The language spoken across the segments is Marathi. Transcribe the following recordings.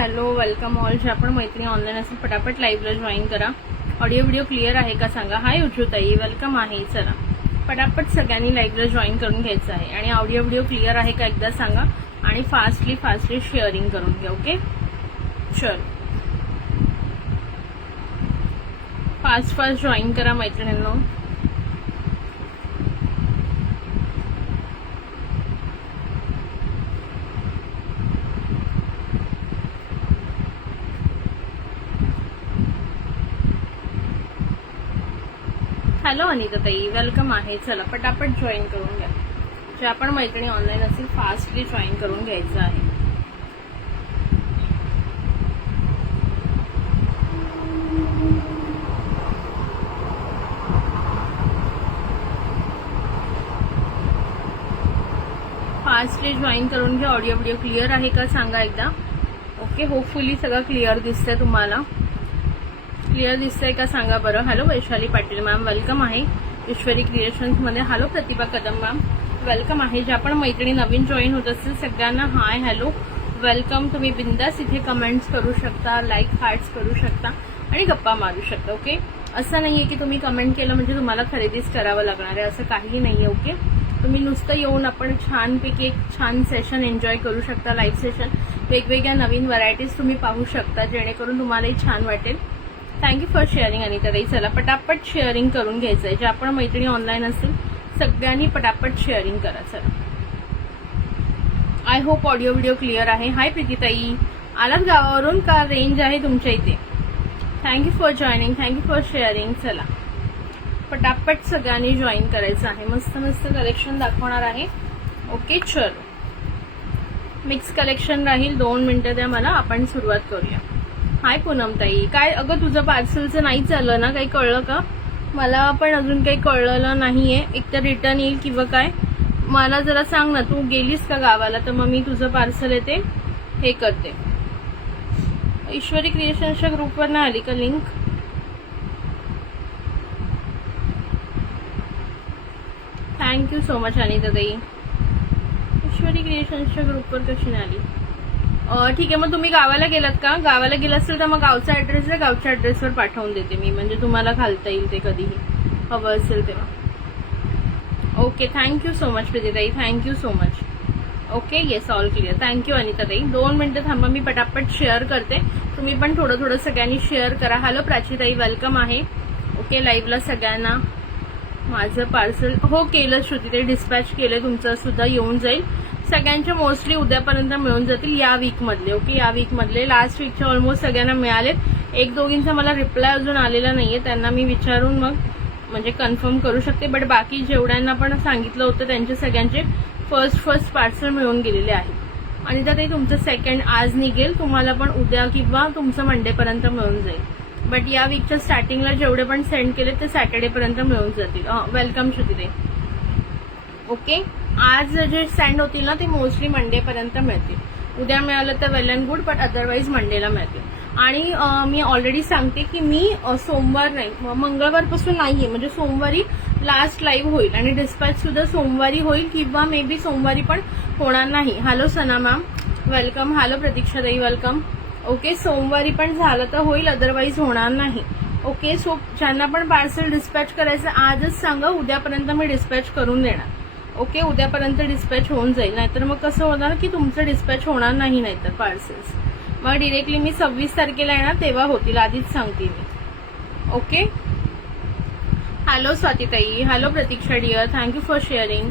Hello welcome all. जे आपण मैत्रिणी ऑनलाईन असेल पटापट लाईव्हला जॉईन करा. ऑडिओ व्हिडिओ क्लिअर आहे का सांगा. हाय उज्ज्वताई, वेलकम आहे. चला पटापट सगळ्यांनी लाईव्हला जॉईन करून घ्यायचं आहे. आणि ऑडिओ व्हिडिओ क्लिअर आहे का एकदा सांगा. आणि फास्टली शेअरिंग करून घ्या. ओके चल फास्ट जॉईन करा मैत्रिणींनो. हॅलो अनिता ताई, वेलकम आहे. चला पटापट जॉईन करून घ्या. जे आपण मैत्रिणी ऑनलाईन असेल फास्टली जॉईन करून घ्यायचं आहे. फास्टली जॉईन करून घ्या. ऑडिओ व्हिडिओ क्लिअर आहे का सांगा एकदा. ओके, होपफुली सगळं क्लिअर दिसतंय तुम्हाला. क्लिअर दिसतंय का सांगा बरं. Hello Vaishali Patil ma'am, welcome आहे. ईश्वरी क्रिएशन्स मध्ये हॅलो. प्रतिभा कदम मॅम, वेलकम आहे. जे आपण मैत्रिणी नवीन जॉईन होत असतील सगळ्यांना हाय हॅलो वेलकम. तुम्ही बिंदास इथे कमेंट्स करू शकता, लाईक हार्ट्स करू शकता आणि गप्पा मारू शकता. ओके, असं नाहीये की तुम्ही कमेंट केलं म्हणजे तुम्हाला खरेदीच करावं लागणार आहे, असं काही नाहीये. ओके, तुम्ही नुसतं येऊन आपण छानपैकी एक छान सेशन एन्जॉय करू शकता. लाईव्ह सेशन, वेगवेगळ्या नवीन व्हरायटीज तुम्ही पाहू शकता, जेणेकरून तुम्हालाही छान वाटेल. थँक्यू फॉर शेअरिंग अनिता ताई. चला पटापट शेअरिंग करून घ्यायचंय. जे आपण मैत्रिणी ऑनलाईन असतील सगळ्यांनी पटापट शेअरिंग करा. चला, I hope audio video clear आहे. हाय प्रीतीताई, आलात गावावरून का रेंज आहे तुमच्या इथे. Thank you for joining, thank you for sharing. चला पटापट सगळ्यांनी जॉईन करायचं आहे. मस्त मस्त कलेक्शन दाखवणार आहे. ओके चलो, मिक्स कलेक्शन राहील. 2 मिनिटं द्या मला, आपण सुरुवात करूया. हाय पूनम ताई, काय अगं तुझं पार्सलचं नाही चाललं ना, काही कळलं का. मला पण अजून काही कळलेलं नाहीये. एक तर रिटर्न येईल किंवा काय, मला जरा सांग ना. तू गेलीस का गावाला, तर मग मी तुझं पार्सल येते हे करते. ईश्वरी क्रिएशन्सच्या ग्रुपवर ना आली का link. Thank you so much Anita ताई. ईश्वरी क्रिएशन्सच्या ग्रुपवर कशी नाही आली. ठीक आहे, मग तुम्ही गावाला गेलात का. गावाला गेला असेल तर मग गावचा ऍड्रेस आहे, गावच्या ऍड्रेसवर पाठवून देते मी, म्हणजे तुम्हाला घालता येईल ते कधीही हवं असेल तेव्हा. ओके, थँक्यू सो मच प्रीतीताई, thank you so much. Okay yes, all clear. Thank you Anita tai. 2 मिनिटं थांबा, मी पटापट शेअर करते. तुम्ही पण थोडं सगळ्यांनी शेअर करा. हॅलो प्राचीताई, वेलकम आहे. ओके, लाईव्हला सगळ्यांना. माझं पार्सल हो केलं श्रुतीताई, डिस्पॅच केलं. तुमचं सुद्धा येऊन जाईल. सगळ्यांचे मोस्टली उद्यापर्यंत मिळून जातील या वीक मधले. ओके, या वीक मधले लास्ट वीकचे ऑलमोस्ट सगळ्यांना मिळालेत. 1-2चा मला रिप्लाय अजून आलेला नाहीये, त्यांना मी विचारून मग म्हणजे कन्फर्म करू शकते. बट बाकी जेवढ्यांना पण सांगितलं होतं त्यांचे सगळ्यांचे फर्स्ट पार्सल मिळून गेलेले आहेत. आणि त्यात तुमचं सेकंड आज निघेल, तुम्हाला पण उद्या किंवा तुमचं मंडेपर्यंत मिळून जाईल. बट या वीकच्या स्टार्टिंगला जेवढे पण सेंड केले ते सॅटर्डेपर्यंत मिळून जातील. वेलकम श्रुतीताई. ओके, आज जे सेंड होतील ना ते मोस्टली मंडेपर्यंत मिळतील. उद्या मिळालं तर वेल अँड गुड, बट अदरवाईज मंडेला मिळतील. आणि मी ऑलरेडी सांगते की मी सोमवार नाही, मंगळवारपासून नाहीये, म्हणजे सोमवारी लास्ट लाईव्ह होईल आणि डिस्पॅच सुद्धा सोमवारी होईल किंवा मे बी सोमवारी पण होणार नाही. हॅलो सना मॅम, वेलकम. हॅलो प्रतीक्षा ताई, वेलकम. ओके, सोमवारी पण झालं तर होईल, अदरवाईज होणार नाही. ओके, सो ज्यांना पण पार्सल डिस्पॅच करायचं आजच सांगा, उद्यापर्यंत मी डिस्पॅच करून देणार. ओके, उद्यापर्यंत डिस्पॅच होऊन जाईल. नाहीतर मग कसं होणार की तुमचं डिस्पॅच होणार नाही, नाहीतर पार्सल्स मग डिरेक्टली मी 26 तारखेला येणार तेव्हा होतील, आधीच सांगते मी. ओके, हॅलो स्वातीताई, hello Pratiksha dear, thank you for sharing.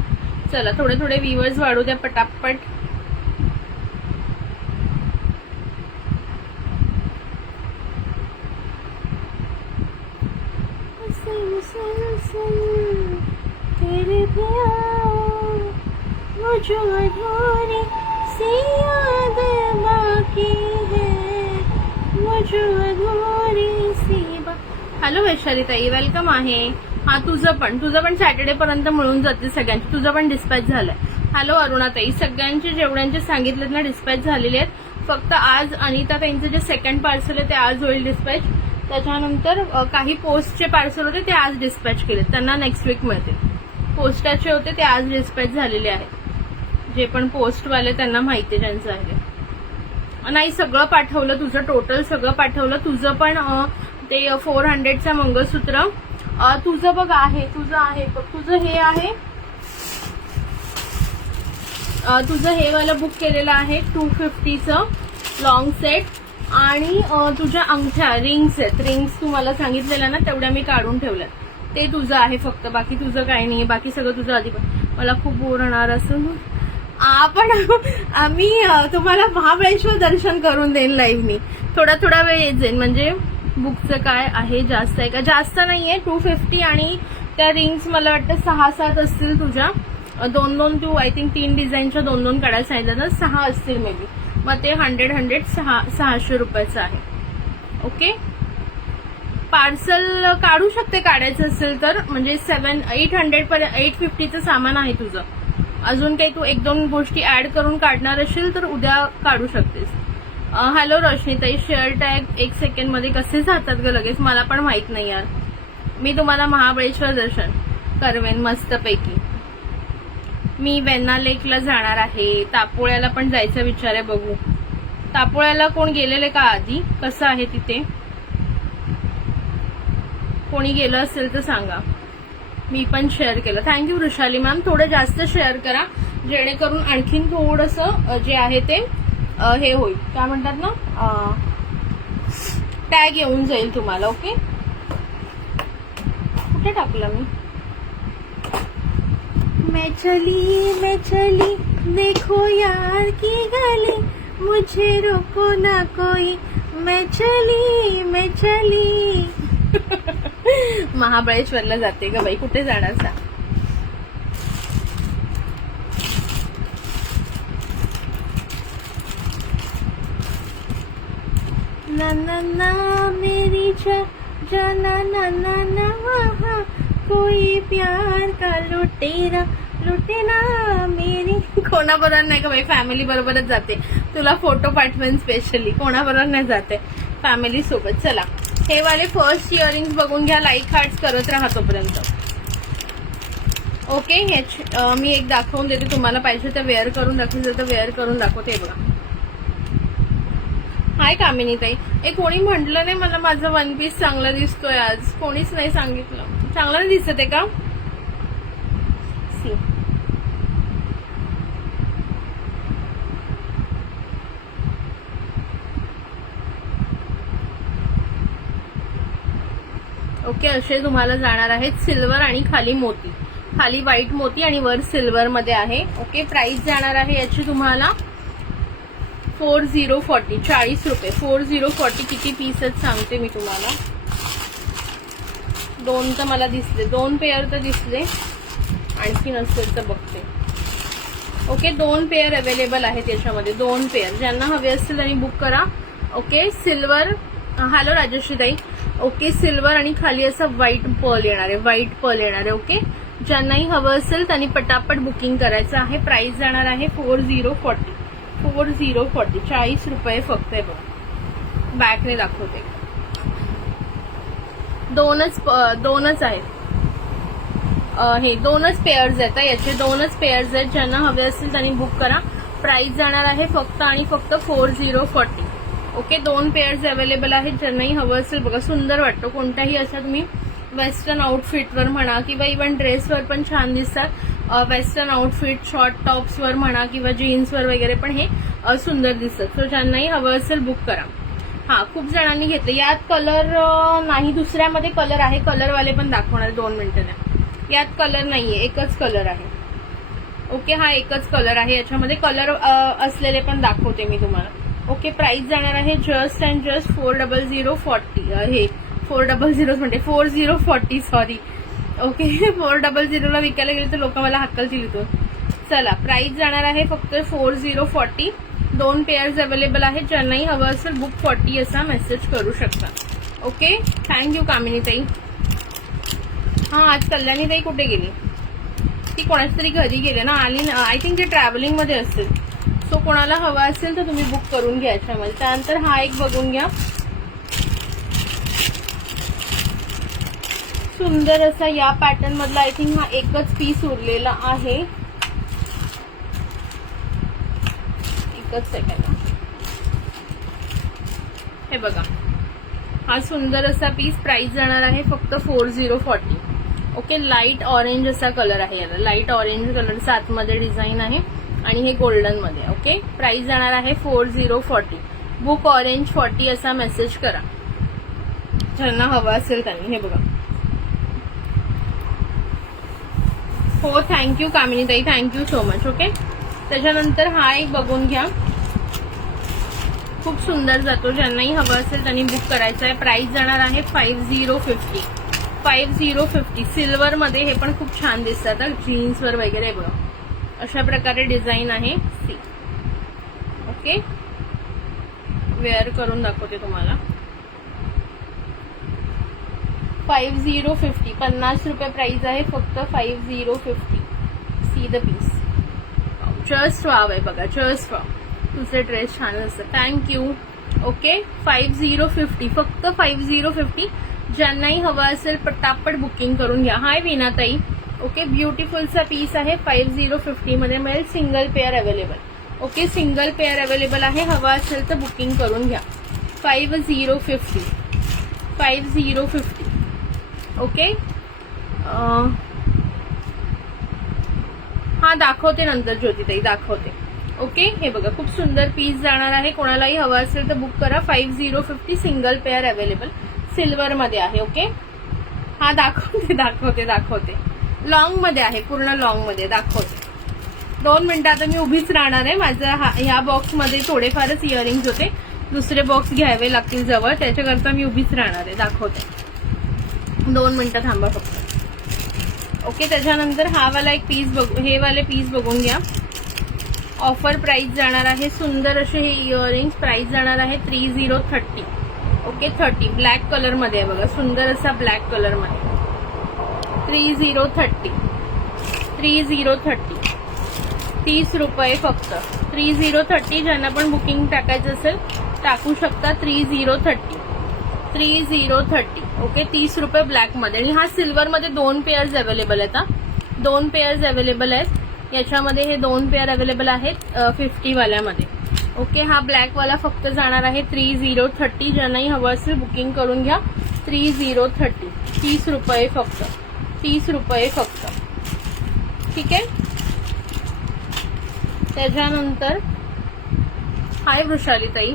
चला थोडे व्ह्यूअर्स वाढू द्या पटापट. तेरे जो अधूरी सी याद बाकी है, मुझे अधूरी सी. हॅलो वैशाली ताई, वेलकम आहे. हा तुझं पण सॅटर्डे पर्यंत मिळून जातील सगळ्यांची. तुझं पण डिस्पॅच झालंय. हॅलो अरुणा ताई, सगळ्यांचे जेवढ्यांचे सांगितलेत ना डिस्पॅच झालेले आहेत. फक्त आज अनिता ताईंचं जे सेकंड पार्सल आहे ते आज होईल डिस्पॅच. त्याच्यानंतर काही पोस्टचे पार्सल होते ते आज डिस्पॅच केलेत, त्यांना नेक्स्ट वीक मिळतील. पोस्टाचे होते ते आज डिस्पॅच झालेले आहेत. जे पण पोस्टवाले त्यांना माहिती आहे ज्यांचं आहे. नाही सगळं पाठवलं तुझं, टोटल सगळं पाठवलं तुझं. पण ते 400चं मंगळसूत्र तुझं बघ आहे, तुझं आहे बघ, तुझं हे आहे, तुझं हे वाला बुक केलेलं आहे 250चं लॉंग सेट. आणि तुझ्या अंगठ्या रिंग्स आहेत, रिंग्स तू मला सांगितलेलं ना तेवढ्या मी काढून ठेवल्या, ते तुझं आहे फक्त, बाकी तुझं काही नाही, बाकी सगळं तुझं आधी. मला खूप बोर होणार असं. आपण आम्ही तुम्हाला महाबळेश्वर दर्शन करून देईन लाईव्हनी, थोडा वेळ येत जाईल. म्हणजे बुकचं काय आहे, जास्त आहे का? जास्त नाहीये, 250. आणि त्या रिंग्स मला वाटतं 6-7 असतील तुझ्या, 2-2 तू आय थिंक 3 डिझाईनच्या 2-2 काढायला सांगितलं ना, 6 असतील मे बी. मग ते 100 600 रुपयाचं आहे. ओके, पार्सल काढू शकते काढायचं असेल तर, म्हणजे 850चं सामान आहे तुझं. अजून काही तू 1-2 गोष्टी ऍड करून काढणार असेल तर उद्या काढू शकतेस. हॅलो रोशनीताई, शेअर टॅग 1 सेकंडमध्ये कसे जातात ग लगेच, मला पण माहित नाही यार. मी तुम्हाला महाबळेश्वर दर्शन करवेन मस्तपैकी. मी वेण्णा लेकला जाणार आहे, तापोळ्याला पण जायचा विचार आहे, बघू. तापोळ्याला कोण गेलेले का आधी, कसं आहे तिथे, कोणी गेलं असेल तर सांगा. मी पण शेअर केलं. Thank you Vrushali ma'am. थोडं जास्त शेअर करा जेणेकरून आणखीन थोडंसं जे आहे ते हे होईल, काय म्हणतात ना, टॅग येऊन जाईल तुम्हाला. ओके, कुठे टाकलं मी? मैं चली देखो यार की गली, मुझे रोको ना कोई, मैं चली महाबळेश्वरला जाते ग बाई, कुठे जाणार सा. ना ना ना मेरी जाना ना ना ना वहाँ कोई प्यार का लुटेरा लुटे ना मेरी. कोणाबरोबर नाही का बाई, फॅमिली बरोबरच जाते. तुला फोटो पाठवेन स्पेशली, कोणाबरोबर नाही जाते, फॅमिली सोबत. चला, हे वाले फर्स्ट इयरिंग्स बघून घ्या, लाईक हार्ट्स करत राहा तोपर्यंत. ओके, मी एक दाखवून देते, तुम्हाला पाहिजे तर वेअर करून दाखवायचं तर वेअर करून दाखवते. बघा, हाय कामिनी ताई. कोणी म्हटलं नाही मला माझं वन पीस चांगला दिसतोय आज, कोणीच नाही सांगितलं. चांगला नाही दिसत आहे का? सी, ओके, असे तुम्हाला जाणार आहेत सिल्वर आणि खाली मोती, खाली व्हाईट मोती आणि वर सिल्वर मध्ये आहे. ओके, प्राइस जाणार आहे याची तुम्हाला 4040, 40 रुपये. 4040. किती पीस आहेत सांगते मी तुम्हाला. 2 तर मला दिसले, 2 पेअर तर दिसले, आणखी नसेल तर बघते. ओके, 2 पेअर अवेलेबल आहेत याच्यामध्ये, 2 पेअर. ज्यांना हवे असतील त्यांनी बुक करा. Okay, silver. हॅलो राजश्रीताई. ओके, सिल्वर आणि खाली असं व्हाईट पर्ल येणार आहे, व्हाईट पर्ल येणार आहे. ओके, ज्यांनाही हवं असेल त्यांनी पटापट बुकिंग करायचं आहे. प्राइस जाणार आहे 4040, 4040, 40 रुपये फक्त आहे. बघा, बॅकने दाखवते. दोनच आहेत, हे 2च पेअर्स आहेत याचे, 2च पेअर्स आहेत. ज्यांना हवे असतील त्यांनी बुक करा. प्राइस जाणार आहे फक्त आणि फक्त 4040. ओके, 2 पेअर्स अवेलेबल आहेत. ज्यांनाही हवं असेल, बघा सुंदर वाटतं. कोणताही असा तुम्ही वेस्टर्न आउटफिटवर म्हणा किंवा इव्हन ड्रेसवर पण छान दिसतात. वेस्टर्न आउटफिट, शॉर्ट टॉप्सवर म्हणा किंवा जीन्सवर वगैरे पण हे सुंदर दिसतात. सो ज्यांनाही हवं असेल बुक करा. हा, खूप जणांनी घेतलं. यात कलर नाही, दुसऱ्यामध्ये कलर आहे, कलरवाले पण दाखवणार 2 मिनिटांनी. यात कलर नाहीये, एकच कलर आहे. ओके, हा एकच कलर आहे. याच्यामध्ये कलर असलेले पण दाखवते मी तुम्हाला. ओके, प्राइस जाणार आहे जस्ट अँड जस्ट 4040. हे 400 म्हणते, 4040 सॉरी. ओके, 400 ला विकायला गेले तर लोक मला हक्कलतील इथून. चला, प्राइस जाणार आहे फक्त 4040. 2 पेअर्स अवेलेबल आहेत. ज्यांनाही हवं असेल बुक 40 असा मेसेज करू शकता. ओके, थँक्यू कामिनी ताई. हा, आज कल्याणी ताई कुठे गेली? ती कोणाच्या तरी घरी गेले ना, आली ना, आय थिंक ते ट्रॅव्हलिंग मध्ये असतील. सो कोणाला हवा असेल तर तुम्ही बुक करून घ्या याच्यामध्ये. त्यानंतर हा एक बघून घ्या, सुंदर असा या पॅटर्न मधला. आय थिंक हा एकच पीस उरलेला आहे. एकच सेकंड. हे बघा, हा सुंदर असा पीस. प्राइस जाणार आहे फक्त 4040. ओके, लाईट ऑरेंज असा कलर आहे याला. लाईट ऑरेंज कलरचा आतमध्ये डिझाईन आहे आणि हे गोल्डन मध्ये. ओके, प्राइस जाणार आहे 4040. बुक ऑरेंज 40 असा मेसेज करा ज्यांना हवा असेल त्यांनी. हे बघा. हो, थँक्यू कामिनीताई, थँक्यू सो मच. ओके, त्याच्यानंतर हा एक बघून घ्या, खूप सुंदर जातो. ज्यांनाही हवं असेल त्यांनी बुक करायचं आहे. प्राइस जाणार आहे 5050. 5050 सिल्वर मध्ये. हे पण खूप छान दिसतात जीन्सवर वगैरे. बघा, अशा प्रकारे डिझाईन आहे. सी. ओके, वेअर करून दाखवते तुम्हाला. 5050 50 रुपये प्राइस आहे फक्त. 5050. See the piece. Just wow आहे बघा, जस्ट वाव. तुझे ड्रेस छान असतात. थँक्यू. ओके, 5050 फक्त 5050. ज्यांनाही हवं असेल पटापट बुकिंग करून घ्या. हाय वीणाताई. ओके, ब्युटिफुलचा पीस आहे. 5050 मध्ये मिळेल. Single pair available. Okay, single pair available आहे. हवा असेल तर बुकिंग करून घ्या. 5050. 5050. ओके, हा दाखवते नंतर ज्योतिताई, दाखवते. ओके, हे बघा, खूप सुंदर पीस जाणार आहे. कोणालाही हवा असेल तर बुक करा. 5050 सिंगल पेअर अवेलेबल. सिल्वर मध्ये आहे. ओके, हा दाखवते. लॉंग मध्ये आहे, पूर्ण लॉंग मध्ये दाखवते. 2 मिनिटं आता मी उभीच राहणार आहे. माझं ह्या बॉक्स मध्ये थोडेफारच इयरिंग्स होते, दुसरे बॉक्स घ्यावे लागतील जवळ, त्याच्याकरता मी उभीच राहणार आहे. दाखवते, 2 मिनिटं थांबा फक्त. ओके, त्याच्यानंतर हा वाला एक पीस हे वाले पीस बघून घ्या. ऑफर प्राइस जाणार आहे. सुंदर असे हे इयरिंग्स. प्राइस जाणार आहे 3030. ओके, 30 ब्लॅक कलर मध्ये आहे बघा, सुंदर असा ब्लॅक कलर मध्ये. 3030. 30 रुपये फक्त. 3030. ज्यांना पण बुकिंग टाकायचं असेल टाकू शकता. 3030. ओके, 30 रुपये ब्लॅक मध्ये. आणि हा सिल्वर मध्ये 2 पेअर्स अवेलेबल आहेत. 2 पेअर्स अवेलेबल आहेत याच्यामध्ये. हे 2 पेअर अवेलेबल आहेत 50 वाल्यामध्ये. ओके, हा ब्लॅक वाला फक्त जाणार आहे 3030. ज्यांनाही हवं असेल बुकिंग करून घ्या. 3030. 30 रुपये फक्त. 30 रुपये फक्त. ठीक आहे. त्याच्यानंतर हाय वृषालीताई.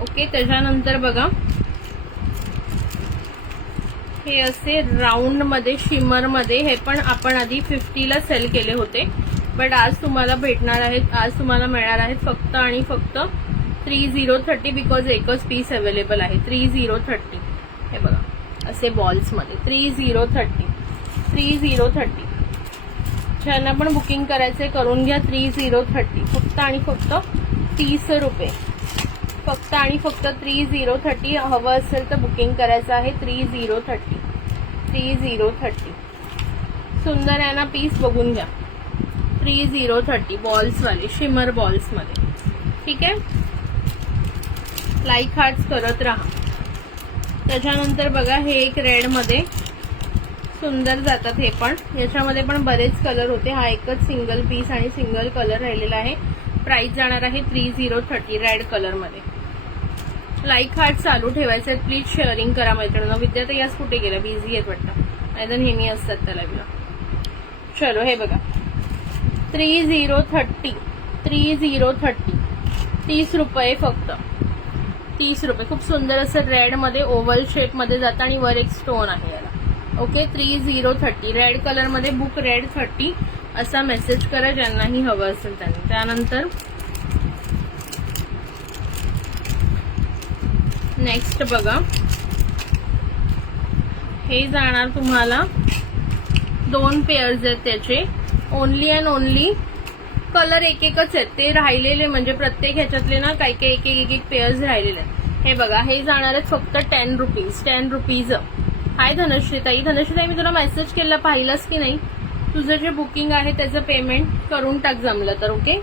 ओके, त्याच्यानंतर बघा, हे असे राऊंड मध्ये शिमर मध्ये. हे पण आपण आधी 50ला सेल केले होते, बट आज तुम्हाला भेटणार आहेत, आज तुम्हाला मिळणार आहेत फक्त आणि फक्त 3030. बिकॉज एकच पीस अवेलेबल आहे. 3030. हे बघा, असे बॉल्स मध्ये. 3030. 3030. ज्यांना पण बुकिंग करायचंय करून घ्या. 3030 फक्त आणि फक्त 30 रुपये. फक्त आणि फक्त 3030. हवं असेल तर बुकिंग करायचं आहे. 3030. 3030. सुंदर आहे ना पीस, बघून घ्या. 3030 बॉल्स वाले, शिमर बॉल्स मध्ये. ठीक आहे, लाईक हार्ट्स करत राहा. त्याच्यानंतर बघा, हे एक रेड मध्ये सुंदर जातात. हे पण याच्यामध्ये पण बरेच कलर होते. हा एकच सिंगल पीस आणि सिंगल कलर राहिलेला आहे. प्राइस जाणार आहे 3030 रेड कलर मध्ये. लाईक हार्ट चालू ठेवायचे. प्लीज शेअरिंग करा मैत्रिणींना. विद्यार्थी याच कुठे गेल्या, बिझी आहेत वाटतं, नाहीतर नेहमी असतात त्याला. चलो, हे बघा, 3030. 3030. 30 रुपये फक्त. 30 रुपये. खूप सुंदर असं रेड मध्ये ओव्हल शेप मध्ये जातं आणि वर एक स्टोन आहे याला. ओके, 3030 रेड कलर मध्ये. बुक रेड 30 असा मेसेज करा ज्यांनाही हवं असेल त्यांनी. त्यानंतर नेक्स्ट बघा, हे जाणार तुम्हाला 2 पेअर्स आहेत त्याचे. ओनली अँड ओनली कलर एकच आहेत ते राहिलेले, म्हणजे प्रत्येक ह्याच्यातले ना काही काही एक पेअर्स राहिलेले आहेत. हे बघा, हे जाणार आहेत फक्त 10 रुपीज. 10 रुपीज. हाय धनश्रीताई. धनश्रीताई, मी तुला मेसेज केला, पाहिलास की नाही? तुझं जे बुकिंग आहे त्याचं पेमेंट करून टाक जमलं तर. ओके,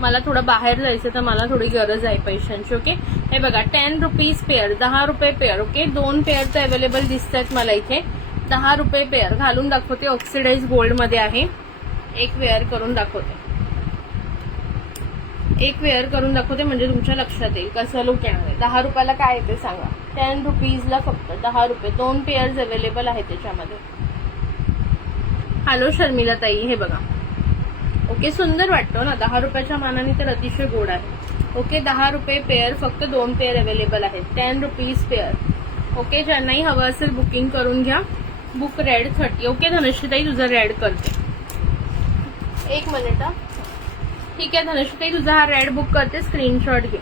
मला थोडं बाहेर जायचं तर मला थोडी गरज आहे पैशांची. ओके, हे बघा, 10 रुपीज पेअर. 10 रुपये पेअर. ओके, 2 पेअर तर अवेलेबल दिसत आहेत मला इथे. 10 रुपये पेअर. घालून दाखवते. ऑक्सिडाइज गोल्ड मध्ये आहे. एक वेअर करून दाखवते. एक वेअर करून दाखवते म्हणजे तुमच्या लक्षात येईल कसं लुक येणार आहे. 10 रुपयाला काय येते सांगा. 10 रुपीजला फक्त 10 रुपये. 2 पेअर्स अवेलेबल आहेत त्याच्यामध्ये. हॅलो शर्मिला ताई, हे बघा. ओके, सुंदर वाटतो ना. 10 रुपयाच्या मानाने तर अतिशय गोड आहे. ओके, 10 रुपये पेअर, फक्त 2 पेअर अवेलेबल आहेत. 10 रुपीज पेअर. ओके, ज्यांनाही हवं असेल बुकिंग करून घ्या. Book red 30. ओके धनश्रीताई, तुझा रेड करते. 1 मिनिट. ठीक आहे धनश्रीताई, तुझा हा रेड बुक करते. स्क्रीनशॉट घे.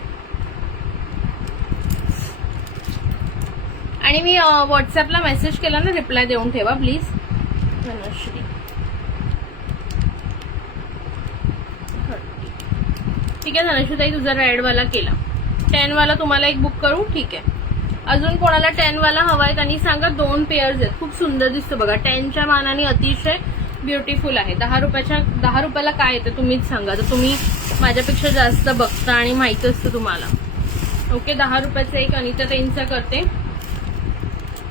आणि मी व्हॉट्सअपला मेसेज केला ना, रिप्लाय देऊन ठेवा प्लीज. धनश्री ठीक आहे धनश्रीताई, तुझा रेडवाला केला. 10 वाला तुम्हाला एक बुक करू. ठीक आहे, अजून कोणाला 10 वाला हवाय त्यांनी सांगा. 2 पेअर्स आहेत. खूप सुंदर दिसतं बघा. 10च्या मानाने अतिशय ब्युटिफुल आहे. 10 रुपयाला काय येतं तुम्हीच सांगा. तर तुम्ही माझ्यापेक्षा जास्त बघता आणि माहिती असतं तुम्हाला. ओके, 10 रुपयाचं एक अनिता ताईंचा करते.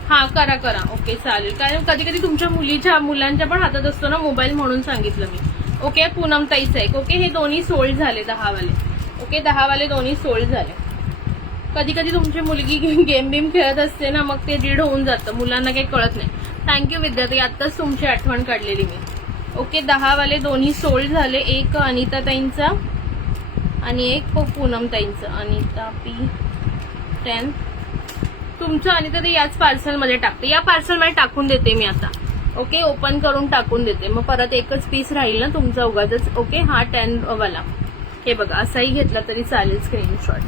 हा करा. ओके चालेल. कारण कधी कधी तुमच्या मुलांच्या पण हातात असतो ना मोबाईल, म्हणून सांगितलं मी. ओके, पूनम ताईचं एक. ओके, हे दोन्ही सोल्ड झाले 10 वाले. ओके, 10 वाले दोन्ही सोल्ड झाले. कधी कधी तुमची मुलगी गेम बिम खेळत असते ना, मग ते रीड होऊन जातं. मुलांना काही कळत नाही. थँक्यू विद्यार्थी, आत्ताच तुमची आठवण काढलेली मी. ओके, 10 वाले दोन्ही सोल्ड झाले. एक अनिता ताईंचा आणि एक पूनम ताईंचा. अनिता पी 10 तुमचं. अनिता ताई याच पार्सलमध्ये टाकते. या पार्सलमध्ये टाकून देते मी आता. ओके, ओपन करून टाकून देते. मग परत एकच पीस राहील ना तुमचा उगाच. ओके, हा 10 वाला. हे बघा, असाही घेतला तरी चालेल. स्क्रीनशॉट.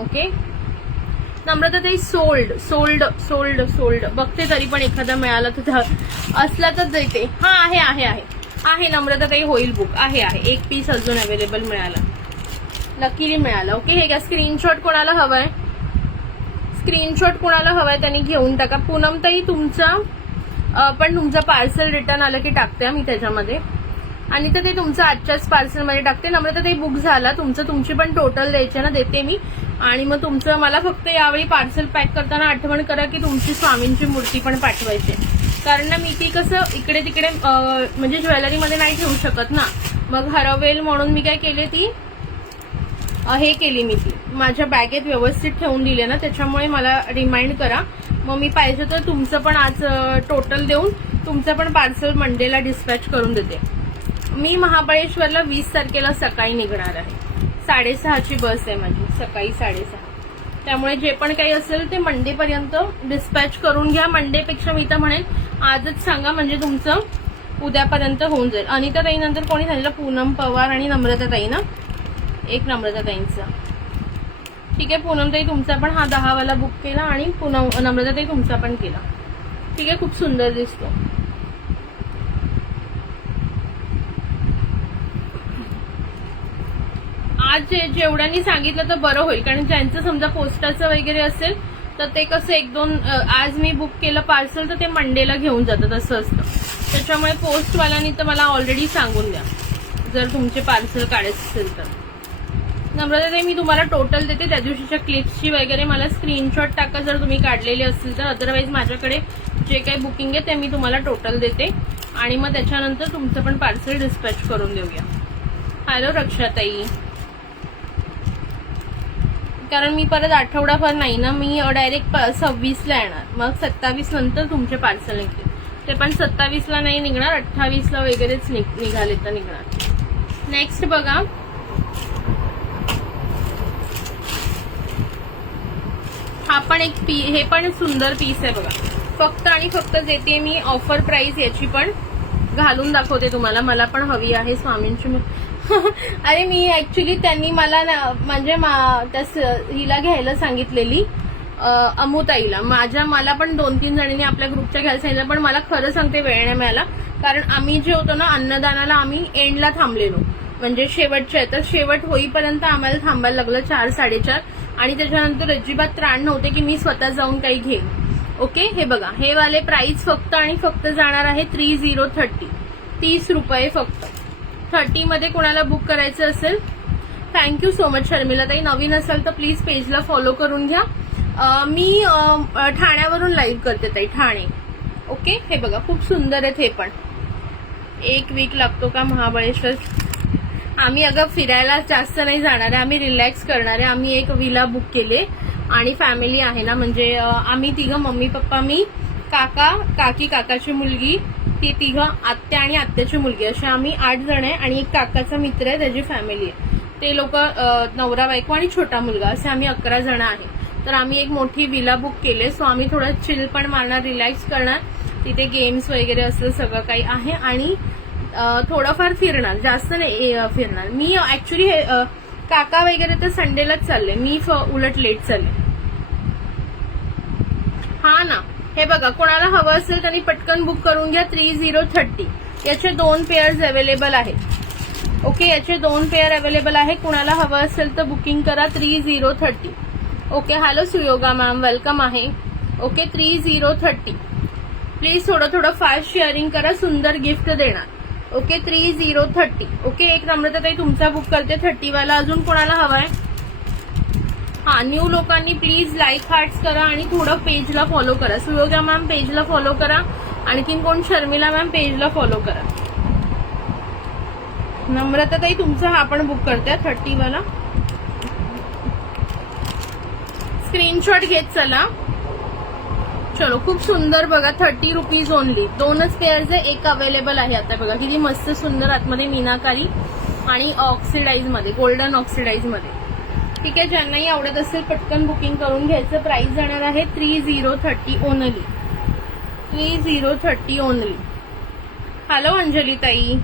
ओके, नम्रता ताई सोल्ड बघते. तरी पण एखादा मिळाला तर असला तर देते. हा आहे नम्रता ताई, होईल बुक. आहे. एक पीस अजून अवेलेबल मिळाला. लकीली मिळाला. ओके, हे घ्या. स्क्रीनशॉट कोणाला हवाय त्यांनी घेऊन टाका. पूनम ताई तुमचा पण तुमचं पार्सल रिटर्न आलं की टाकते मी त्याच्यामध्ये. आणि तर ते तुमचं आजच्याच पार्सलमध्ये टाकते. नम्रता ताई बुक झाला तुमची पण टोटल द्यायचे ना, देते मी. आणि मग तुमचं मला फक्त यावेळी पार्सल पॅक करताना आठवण करा की तुमची स्वामींची मूर्ती पण पाठवायची. कारण ना मी ती कसं इकडे तिकडे म्हणजे ज्वेलरीमध्ये नाही ठेवू शकत ना, मग हरवेल म्हणून मी काय केले, ती माझ्या बॅगेत व्यवस्थित ठेवून दिले ना, त्याच्यामुळे मला रिमाइंड करा. मग मी पाहिजे तर तुमचं पण आज टोटल देऊन तुमचं पण पार्सल मंडेला डिस्पॅच करून देते. मी महाबळेश्वरला 20 तारखेला सकाळी निघणार आहे. 6:30ची बस आहे माझी, सकाळी 6:30. त्यामुळे जे पण काही असेल ते मंडेपर्यंत डिस्पॅच करून घ्या. मंडेपेक्षा मी तर म्हणेन आजच सांगा, म्हणजे तुमचं उद्यापर्यंत होऊन जाईल. अनिता ताई नंतर कोणी सांगितलं? पूनम पवार आणि नम्रता ताई ना. एक नम्रता ताईंचा. ठीक आहे, पूनम ताई तुमचा पण हा 10 वाला बुक केला आणि नम्रता ताई तुमचा पण केला. ठीक आहे, खूप सुंदर दिसतो. आज जेवढ्यांनी सांगितलं तर बरं होईल. कारण ज्यांचं समजा पोस्टाचं वगैरे असेल तर ते कसं 1-2 आज मी बुक केलं पार्सल तर ते मंडेला घेऊन जातात, असं असतं. त्याच्यामुळे पोस्टवाल्यांनी तर मला ऑलरेडी सांगून द्या जर तुमचे पार्सल काढायचे असेल तर. नम्रता ताई मी तुम्हाला टोटल देते. त्या दिवशीच्या क्लिप्सची वगैरे मला स्क्रीनशॉट टाका जर तुम्ही काढलेले असतील तर. अदरवाईज माझ्याकडे जे काही बुकिंग आहे ते मी तुम्हाला टोटल देते आणि मग त्याच्यानंतर तुमचं पण पार्सल डिस्पॅच करून देऊया. हॅलो रक्षाताई. कारण मी परत आठवडाभर नाही ना, मी डायरेक्ट 26ला येणार. मग 27 नंतर तुमचे पार्सल निघतील. ते पण 27ला नाही निघणार, 28ला वगैरेच निघाले तर निघणार. नेक्स्ट बघा, हा पण एक हे पण सुंदर पीस आहे बघा. फक्त आणि फक्त देते मी ऑफर प्राइस. याची पण घालून दाखवते तुम्हाला. मला पण हवी आहे स्वामींची. अरे मी ऍक्च्युली त्यांनी मला म्हणजे हिला घ्यायला सांगितलेली, अमुताईला. मला पण 2-3 जणींनी आपल्या ग्रुपच्या घ्यायला सांगितलं, पण मला खरं सांगते वेळ नाही मिळाला. कारण आम्ही जे होतो ना अन्नदानाला, आम्ही एंडला थांबलेलो, म्हणजे शेवटच्या. तर शेवट होईपर्यंत आम्हाला थांबायला लागलं 4-4:30. आणि त्याच्यानंतर अजिबात त्राण नव्हते की मी स्वतः जाऊन काही घेईन. ओके, हे बघा, हे वाले प्राइस फक्त आणि फक्त जाणार आहे 3030. 30 रुपये फक्त. 30 मध्ये कोणाला बुक करायचं असेल. थँक्यू सो मच शर्मिला ताई. नवीन असाल तर प्लीज पेजला फॉलो करून घ्या. मी ठाण्यावरून लाईव्ह करते ताई, ठाणे. ओके, हे बघा खूप सुंदर आहेत. हे पण 1 वीक लागतो का महाबळेश्वर? आम्ही अगं फिरायला जास्त नाही जाणार आहे, आम्ही रिलॅक्स करणार आहे. आम्ही एक विला बुक केले आणि फॅमिली आहे ना, म्हणजे आम्ही तिघं, मम्मी पप्पा, मी, काका, काकी, काकाची मुलगी, ती तिघं, आत्या आणि आत्याची मुलगी, असे आम्ही 8 जण आहे. आणि एक काकाचा मित्र आहे, त्याची फॅमिली आहे. ते लोक नवरा बायको आणि छोटा मुलगा, असे आम्ही 11 जण आहे. तर आम्ही एक मोठी विला बुक केले. सो आम्ही थोडं चिल पण मारणार, रिलॅक्स करणार. तिथे गेम्स वगैरे असं सगळं काही आहे आणि थोडंफार फिरणार, जास्त नाही फिरणार. मी ऍक्च्युली काका वगैरे तर संडेलाच चालले, मी उलट लेट चालले. हा ना, हे बघा, कोणाला हवं असेल त्यांनी पटकन बुक करून घ्या. 3030 याचे 2 पेअर्स अवेलेबल आहेत. ओके, याचे 2 पेअर अवेलेबल आहे. कुणाला हवं असेल तर बुकिंग करा. 3030. Okay, hello Suyoga ma'am, welcome आहे. ओके, 3030. प्लीज थोडं फास्ट शेअरिंग करा, सुंदर गिफ्ट देणार. ओके, 3030. ओके, एक नम्रताताई तुमचा बुक करते 30 वाला. अजून कोणाला हवाय? हा, न्यू लोकांनी प्लीज लाईक हार्ट्स करा आणि थोडं पेजला फॉलो करा. सुयोगा मॅम पेजला फॉलो करा. आणखीन कोण? शर्मिला मॅम पेजला फॉलो करा. नम्रताताई तुमचा हा पण बुक करते 30 वाला. स्क्रीनशॉट घेत चला. चलो, खूप सुंदर बघा, 30 रुपीज ओनली. 2च पेअर्स आहे, एक अवेलेबल आहे आता. बघा किती मस्त सुंदर आतमध्ये मीनाकारी आणि ऑक्सिडाइज मध्ये, गोल्डन ऑक्सिडाइज मध्ये. ठीक आहे, ज्यांनाही आवडत असेल पटकन बुकिंग करून घ्यायचं. प्राइस जाणार आहे 3030 ओनली. 3030 ओनली. हॅलो अंजली ताई,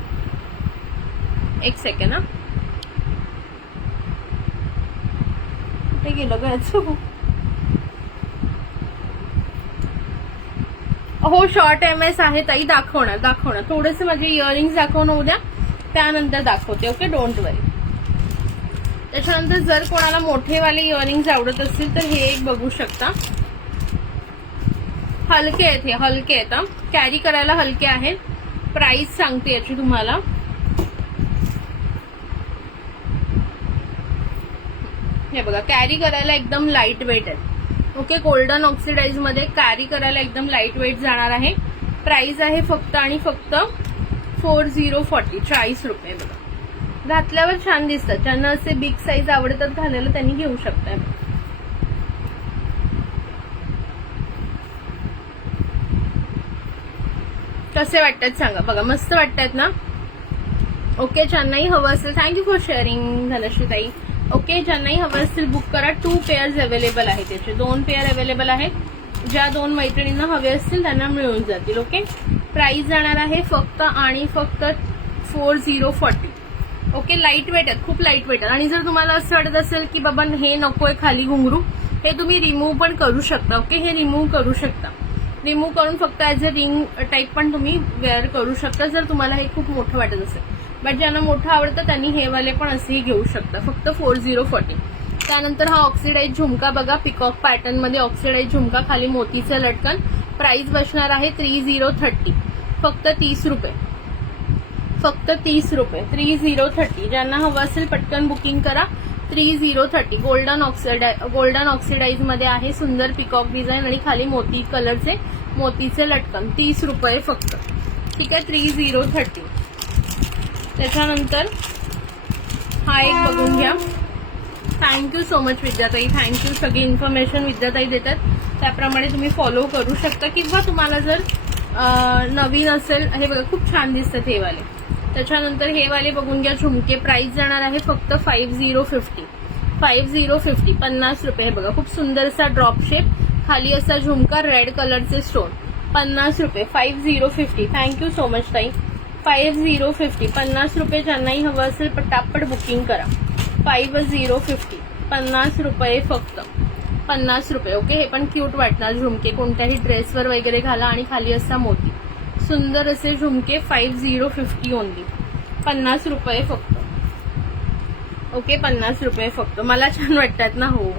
एक सेकंड. कुठे गेलं ग? हो, शॉर्ट MS आहे ताई. दाखवणार. थोडेसे माझे इयरिंग्स दाखवणं उद्या, त्यानंतर दाखवते. ओके, डोंट वरी. त्याच्यानंतर जर कोणाला मोठेवाले इयरिंग्स आवडत असतील तर हे एक बघू शकता. हलके आहेत, हे हलके आहेत, कॅरी करायला हलके आहेत. प्राइस सांगते याची तुम्हाला. हे बघा, कॅरी करायला एकदम लाईट वेट आहे. ओके, गोल्डन ऑक्सिडाइज मध्ये कॅरी करायला एकदम लाईट वेट जाणार आहे. प्राइस आहे फक्त आणि फक्त 4040, 40 रुपये. बघा, घातल्यावर छान दिसतात. ज्यांना असे बिग साईज आवडतात घालायला त्यांनी घेऊ शकतात. कसे वाटतात सांगा. बघा, मस्त वाटतात ना. ओके, ज्यांनाही हवं असेल, थँक्यू फॉर शेअरिंग धनश्री ताई. ओके, ज्यांनाही हवं असेल बुक करा. 2 पेअर्स अवेलेबल आहेत. त्याचे 2 पेअर अवेलेबल आहेत. ज्या 2 मैत्रिणींना हवे असतील त्यांना मिळून जातील. ओके, प्राइस जाणार आहे फक्त आणि फक्त 4040. ओके, लाईट वेट आहेत, खूप लाईट वेट आहेत. आणि जर तुम्हाला असं वाटत असेल की बाबा हे नकोय खाली घुंगरू, हे तुम्ही रिमूव्ह पण करू शकता. ओके, हे रिमूव्ह करू शकता. रिमूव्ह करून फक्त ऍज अ रिंग टाईप पण तुम्ही वेअर करू शकता जर तुम्हाला हे खूप मोठं वाटत असेल. बट ज्यांना मोठं आवडतं त्यांनी हे वाले पण असेही घेऊ शकता. फक्त 4040. त्यानंतर हा ऑक्सिडाइज झुमका बघा, पिकॉक पॅटर्न मध्ये ऑक्सिडाइज झुमका, खाली मोतीचं लटकन. प्राइस बसणार आहे 3030. फक्त 30 रुपये. फक्त 30 रुपये. 3030. ज्यांना हवं असेल पटकन बुकिंग करा. 3030. गोल्डन ऑक्सिडाइज मध्ये आहे. सुंदर पिकॉक डिझाईन आणि खाली मोती कलरचे मोतीचे लटकन. 30 रुपये फक्त. ठीक आहे, 3030. त्याच्यानंतर हा एक बघून घ्या. थँक्यू सो मच विद्याताई, थँक्यू. सगळी इन्फॉर्मेशन विद्याताई देतात, त्याप्रमाणे तुम्ही फॉलो करू शकता. किंवा तुम्हाला जर नवीन असेल, हे बघा खूप छान दिसतात हे वाले. त्याच्यानंतर हे वाले बघून घ्या झुमके. प्राइस जाणार आहे फक्त 5050. 5050, 50 रुपये. हे बघा खूप सुंदर असा ड्रॉप शेप, खाली असा झुमका, रेड कलरचे स्टोन. 50 रुपये. 5050. थँक्यू सो मच ताई. 5050, 50 रुपये. ज्यांनाही हवं असेल पटापट बुकिंग करा. 5050, 50 रुपये फक्त. 50 रुपये. ओके, हे पण क्यूट वाटणार झुमके, कोणत्याही ड्रेसवर वगैरे घाला. आणि खाली असा मोती, सुंदर असे झुमके. 5050 ओनली. 50 रुपये फक्त. ओके, 50 रुपये फक्त. मला छान वाटतात ना. हो,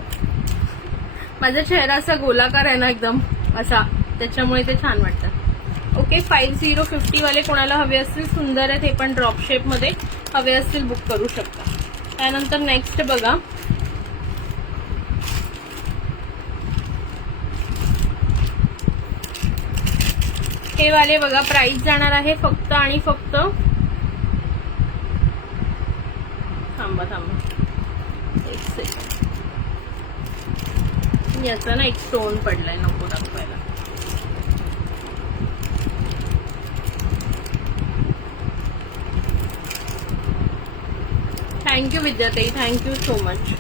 माझा चेहरा असा गोलाकार आहे ना एकदम असा, त्याच्यामुळे ते छान वाटतात. ओके, 5050 वाले कोणाला हवे असतील, सुंदर आहेत हे पण, ड्रॉप शेप मध्ये हवे असतील बुक करू शकता. त्यानंतर नेक्स्ट बघा, हे वाले बघा. प्राइस जाणार आहे फक्त आणि फक्त थांबा थांबा एक सेकंड, याचा ना एक स्टोन पडलाय, नको दाखवायला. थँक्यू विद्याताई, थँक्यू सो मच.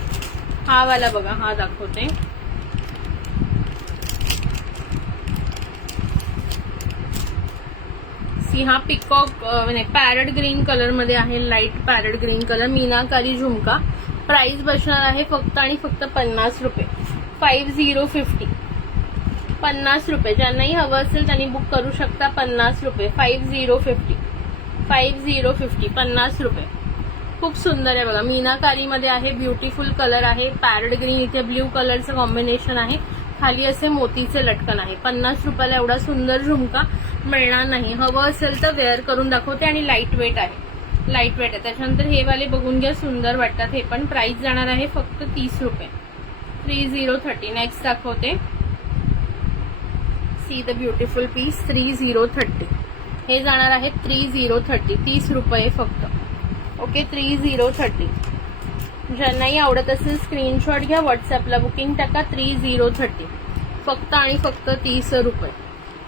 हा वाला बघा, हा दाखवते. सी हा पिकॉक नाही पॅरट ग्रीन कलर मध्ये आहे, लाईट पॅरट ग्रीन कलर, मीनाकारी झुमका. प्राइस बसणार आहे फक्त आणि फक्त 50 रुपये. 5050 50 रुपये. ज्यांनाही हवं असेल त्यांनी बुक करू शकता. 50 रुपये. 5050 50 रुपये. खूप सुंदर आहे बघा, मीनाकारी मध्ये आहे, ब्युटिफुल कलर आहे, पॅरट ग्रीन, इथे ब्ल्यू कलरचं कॉम्बिनेशन आहे, खाली असे मोतीचे लटकन आहे. 50 रुपयाला एवढा सुंदर झुमका मिळणार नाही. हवं असेल तर वेअर करून दाखवते आणि लाईट वेट आहे, लाईट वेट आहे. त्याच्यानंतर हे वाले बघून घ्या, सुंदर वाटतात हे पण. प्राइस जाणार आहे फक्त 30 रुपये. 3030. नेक्स्ट दाखवते. See the beautiful piece. 3030. हे जाणार आहे 3030. 30 रुपये फक्त. ओके, 3030. ज्यांनाही आवडत असेल स्क्रीनशॉट घ्या, व्हॉट्सअपला बुकिंग टाका. 3030 फक्त आणि फक्त 30 रुपये.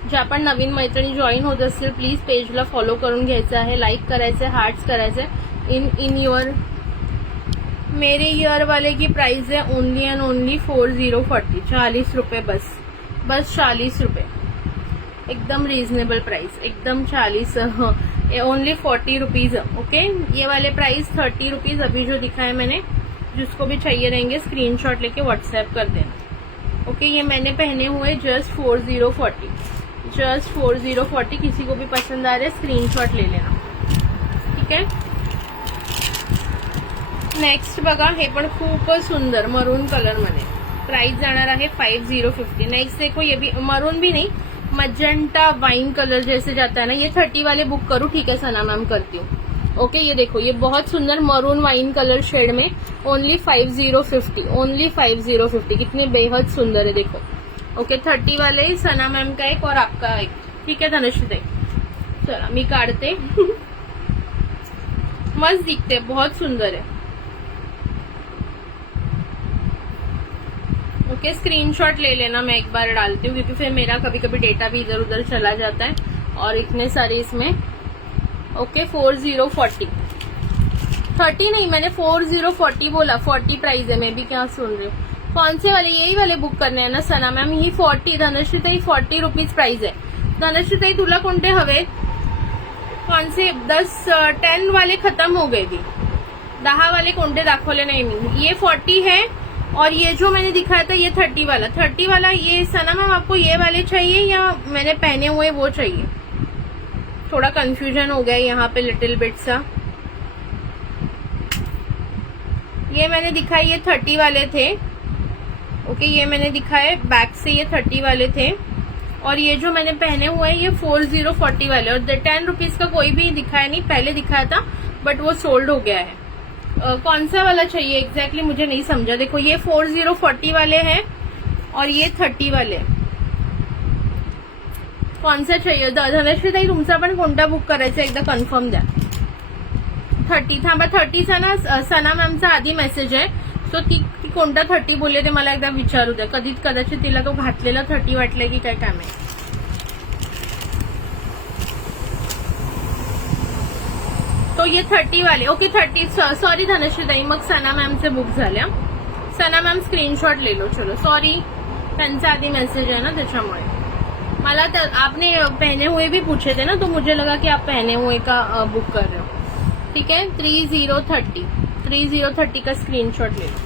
ज्या पण नवीन मैत्रिणी जॉईन होत असतील प्लीज पेजला फॉलो करून घ्यायचं आहे, लाईक करायचं, हार्ट्स करायचे. इन युअर मेरे ईयर वाले की प्राइस है ओनली एंड ओनली 4040. 40 रुपये बस, बस 40 रुपये. एकदम रीजनेबल प्राइस, एकदम 40. Only 40 rupees. ओके, ये वाले प्राइस 30 रुपीज अभी जो दिखाया मैंने. जिसको भी चाहिए रहेंगे स्क्रीनशॉट लेके व्हाट्सएप कर देना. ओके, ये मैंने पहने हुए जस्ट 4040. जस्ट 4040. किसी को भी पसंद आ रहे स्क्रीनशॉट ले लेना. ठीक है. नेक्स्ट बघा, हे पण खूपच सुंदर मरून कलर मध्ये. प्राइस जाणार आहे 5050. नेक्स्ट देखो, ये भी मरून भी नहीं, मजेंटा वाइन कलर जैसे जाता है ना, ये 30 वाले बुक करूँ. ठीक है सना मैम, करती हूँ. ओके, ये देखो, ये बहुत सुंदर मरून वाइन कलर शेड में ओनली 5050. ओनली 5050. कितने बेहद सुंदर है देखो. ओके, 30 वाले सना मैम का एक और आपका एक. ठीक है धनुश्री ताई, चला मी काढते. मस्त दिखते, बहुत सुंदर है. ओके, स्क्रीनशॉट ले लेना, मैं एक बार डालती हूँ क्योंकि फिर मेरा कभी कभी डेटा भी इधर उधर चला जाता है और इतने सारे इसमें. ओके, 4040. 30 नहीं, मैंने 4040 बोला. 40 प्राइस है, मैं भी क्या सुन रही हूँ. कौन से वाले? यही वाले बुक करने हैं ना सना मॅम. ही 40. धनश्री ताई 40 रुपीज प्राइस आहे. धनश्री ताई तुला कोणते हवे? कौन से? 10 वाले खत्म हो गए भी. 10 वाले कोणते दाखवले नाही मी. ये 40 है और ये जो मैंने दिखाया था ये 30 वाला. 30 वाला ये सना मैम आपको ये वाले चाहिए या मैंने पहने हुए वो चाहिए? थोड़ा कंफ्यूजन हो गया यहाँ पे लिटिल बिट सा. ये मैंने दिखाई, ये 30 वाले थे. ओके, ये मैंने दिखाए बैक से, ये 30 वाले थे. और ये जो मैंने पहने हुए हैं ये 4040 वाले. और 10 रुपीज का कोई भी दिखाया नहीं, पहले दिखाया था बट वो सोल्ड हो गया है. कौन सा वाला चाहिए एग्जैक्टली मुझे नहीं समझा. देखो, ये 4040 वाले हैं और ये 30 वाले. कौन सा चाहिए? धनश्री ताई तुमचा पण कोणता बुक करायचा एकदा कन्फर्म द्या. 30 थांबा. 30 चा ना सना मॅमचा आधी मेसेज आहे. सो ती कोणता 30 बोलले ते मला एकदा विचारू द्या. कदाचित तिला तो घातलेला 30 वाटलाय की काय काम आहे. तो ये 30 वाले. ओके, 30. सॉरी धनश्री ताई, मग सना मॅमचे बुक झाल्या. सना मॅम स्क्रीनशॉट ले लो. चलो, सॉरी, त्यांचा आधी मेसेज है ना त्याच्यामुळे. मला आपने पहने हुए भी पूछे थे ना, तो मुझे लगा कि आप पहने हुए का बुक कर रहे हो. ठीक है. 3030. 3030 का स्क्रीनशॉट ले लो.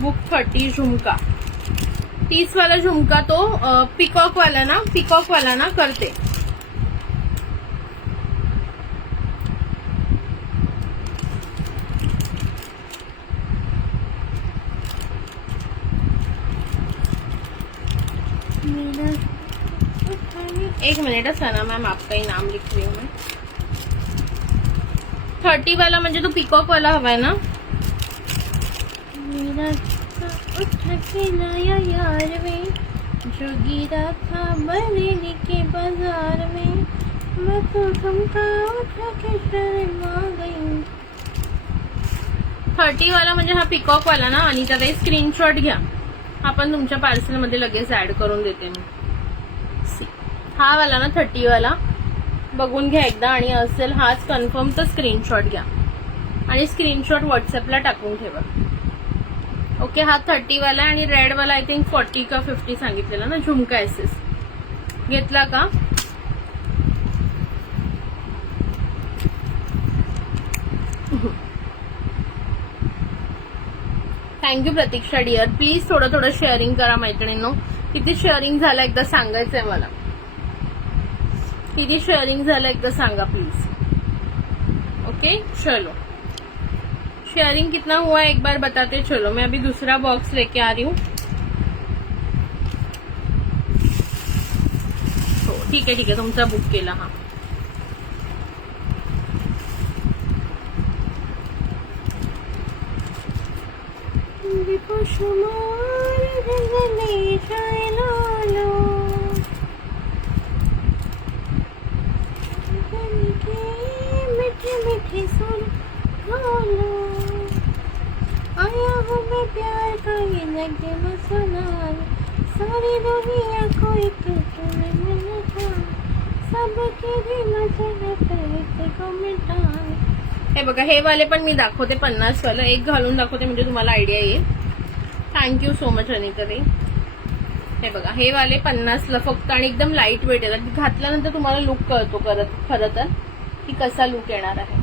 बुक 30 झुमका. 30 वाला झुमका तो पिकॉक वाला ना करते. एक मिनट सना मैम, आपका ही नाम लिख रही हूँ मैं. 30 वाला म्हणजे तो पिकॉक वाला हवा है ना. जो गिरा था बरेली के बाजार में, मैं तो ठुमका उठा के शर्मा गई. 30 वाला म्हणजे हा पिकॉक वाला ना. आणि त्याचा स्क्रीनशॉट घ्या, आपण तुमच्या पार्सल मध्ये लगेच ऍड करून देते मी. हा वाला ना 30 वाला बघून घ्या एकदा, आणि असेल हाच कन्फर्म तर स्क्रीनशॉट घ्या आणि स्क्रीनशॉट व्हॉट्सअपला टाकून ठेवा. ओके, हा 30 वाला आणि रेड वाला आय थिंक 40 का 50 सांगितलेला ना. झुमका एसेस घेतला का? Thank you Pratiksha dear. प्लीज थोडं थोडं शेअरिंग करा मैत्रिणींनो. किती शेअरिंग झालं एकदा सांगायचंय मला. किती शेअरिंग झालं एकदा सांगा प्लीज. ओके चलो, शेयरिंग कितना हुआ है एक बार बताते चलो. मैं अभी दूसरा बॉक्स लेके आ रही हूँ. हो ठीक आहे तुमचा बुक केला. हा मीठे मीठे सुर आया हूँ मैं प्यार का ये लगे मसनार. सारी दुनिया को एक तुम्हें मिलता, सबके भी मजे करते को मिटार. हे बघा, हे वाले पण मी दाखवते 50 वाला. एक घालून दाखवते म्हणजे तुम्हाला आयडिया येईल. थँक्यू सो मच अनिता ताई. हे बघा, हे वाले 50 ला फक्त, आणि एकदम लाईट वेट येतात. घातल्यानंतर तुम्हाला लुक कळतो खरं तर की कसा लुक येणार आहे.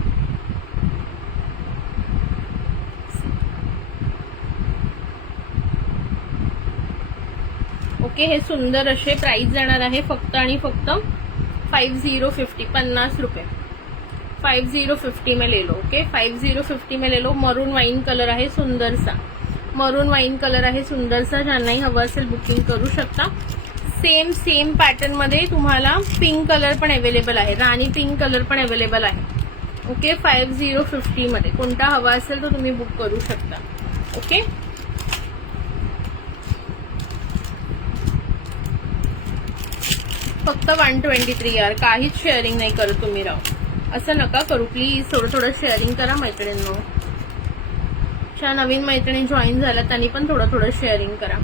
ओके, हे सुंदर असे प्राइस जाणार आहे फक्त आणि फक्त 5050 50 रुपये. 5050 में ले लो. ओके 5050 में ले लो. मरून वाईन कलर आहे सुंदरसा. मरून वाईन कलर आहे सुंदरसा. ज्यांनाही हवं असेल बुकिंग करू शकता. सेम पॅटर्न मध्ये तुम्हाला पिंक कलर पण अवेलेबल आहे. राणी पिंक कलर पण अवेलेबल आहे. ओके 5050 मध्ये कोणता हवा असेल तर तुम्ही बुक करू शकता. ओके फक्त 123 यार. काहीच शेअरिंग नाही करत तुम्ही राव. असं नका करू प्लीज. थोडं शेअरिंग करा मैत्रिणींनो. ज्या नवीन मैत्रिणी जॉईन झाल्या त्यांनी पण थोडं शेअरिंग करा.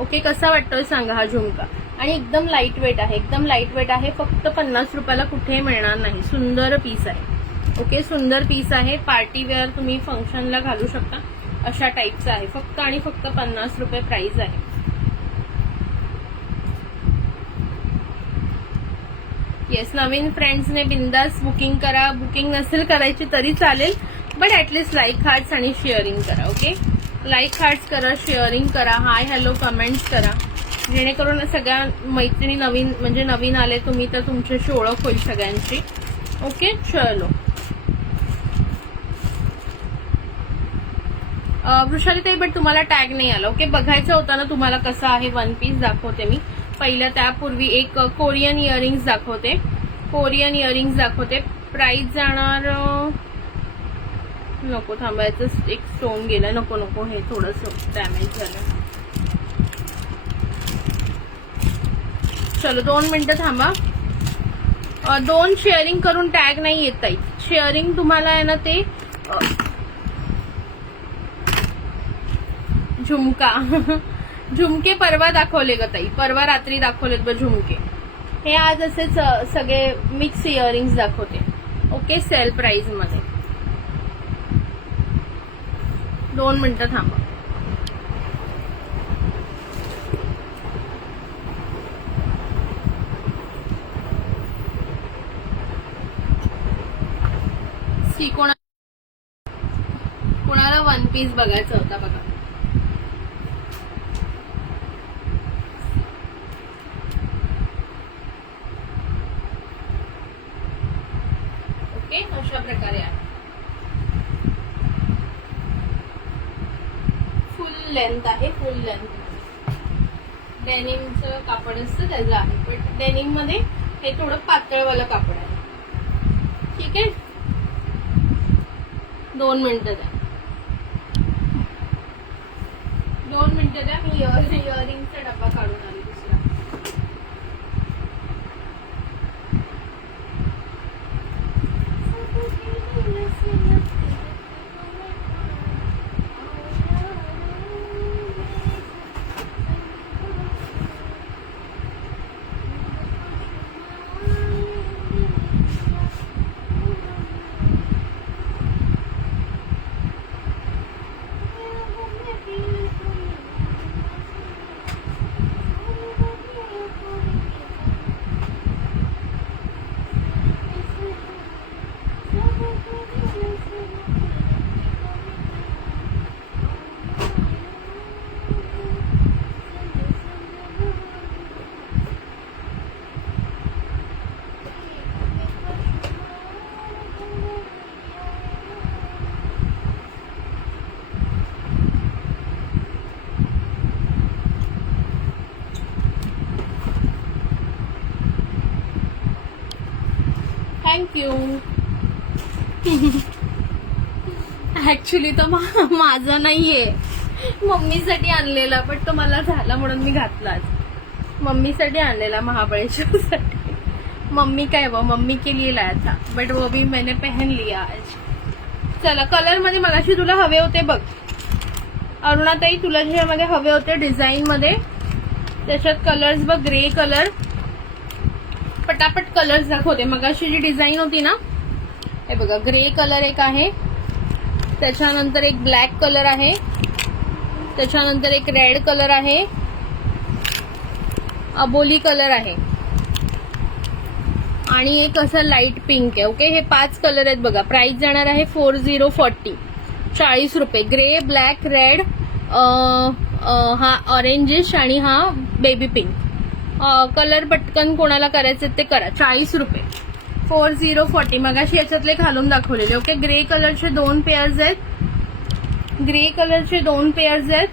ओके कसा वाटतोय सांगा हा झुमका. आणि एकदम लाईट वेट आहे. एकदम लाईट वेट आहे. फक्त 50 रुपयाला कुठेही मिळणार नाही. सुंदर पीस आहे. ओके सुंदर पीस आहे. पार्टी वेअर तुम्ही फंक्शनला घालू शकता अशा टाईपचा आहे. फक्त आणि फक्त 50 रुपये प्राइस आहे. येस नवीन फ्रेंड्सने बिंदास बुकिंग करा. बुकिंग नसेल करायची तरी चालेल, बट ऍटलीस्ट लाईक हार्ट्स आणि शेअरिंग करा. ओके लाईक हार्ट्स करा, शेअरिंग करा, हाय हॅलो कमेंट्स करा, जेणेकरून सगळ्या मैत्रिणी नवीन म्हणजे नवीन आले तुम्ही तर तुमच्याशी ओळख होईल सगळ्यांची. ओके चलो. वृषालीताई बट तुम्हाला टॅग नाही आला. ओके बघायचं होतं ना तुम्हाला कसं आहे. वन पीस दाखवते मी पहिल्या. त्यापूर्वी एक कोरियन इयरिंग्स दाखवते. कोरियन इयरिंग्स दाखवते. प्राइस जाणार नको थांबायचं. एक स्टोन गेला. नको नको हे थोडंसं डॅमेज झालं. चलो 2 मिनिटं थांबा. 2 शेअरिंग करून टॅग नाही येत आहे. शेअरिंग तुम्हाला आहे ना ते झुमका झुमके परवा दाखवले ग ताई. परवा रात्री दाखवलेत ब झुमके. हे आज असेच सगळे मिक्स इयरिंग्स दाखवते. ओके सेल प्राइस मध्ये. 2 मिनिटं थांबा. कोणाला वन पीस बघायचा होता बघा. ओके अशा प्रकारे आहे. फुल लेंथ आहे. फुल लेंथ डेनिमचं कापड असतं त्याचं आहे. बट डेनिम मध्ये हे थोडं पातळवालं कापड आहे. ठीक आहे 2 मिनिटं द्या. 2 मिनिटं द्या. मी इयरिंगचा डब्बा काढून आली दुसरा. थँक्यू. ऍक्च्युली तो माझा नाहीये, मम्मीसाठी आणलेला, पण तो मला झाला म्हणून मी घातला. मम्मीसाठी आणलेला महाबळेश्वरसाठी. मम्मी काय वो मम्मी के लिए लाया था, बट वो भी मैंने पहन लिया आज. चला कलर मध्ये मगाशी तुला हवे होते बघ अरुणाताई, तुला जे मध्ये हवे होते डिझाईन मध्ये त्याच्यात कलर्स बघ. ग्रे कलर, पटापट कलर्स दाखवते. मगाशी जी डिझाईन होती ना, हे बघा ग्रे कलर एक आहे, त्याच्यानंतर एक ब्लॅक कलर आहे, त्याच्यानंतर एक रेड कलर आहे, अबोली कलर आहे आणि एक असं लाईट पिंक आहे. ओके, हे 5 कलर आहेत बघा. प्राइस जाणार आहे 4040, 40 रुपये. ग्रे, ब्लॅक, रेड, हा ऑरेंजिश आणि हा बेबी पिंक. कलर पटकन कोणाला करायचे ते करा. 40 रुपये, 4040. मगाशी याच्यातले घालून दाखवलेले. ओके, ग्रे कलरचे 2 पेअर्स आहेत, ग्रे कलरचे 2 पेअर्स आहेत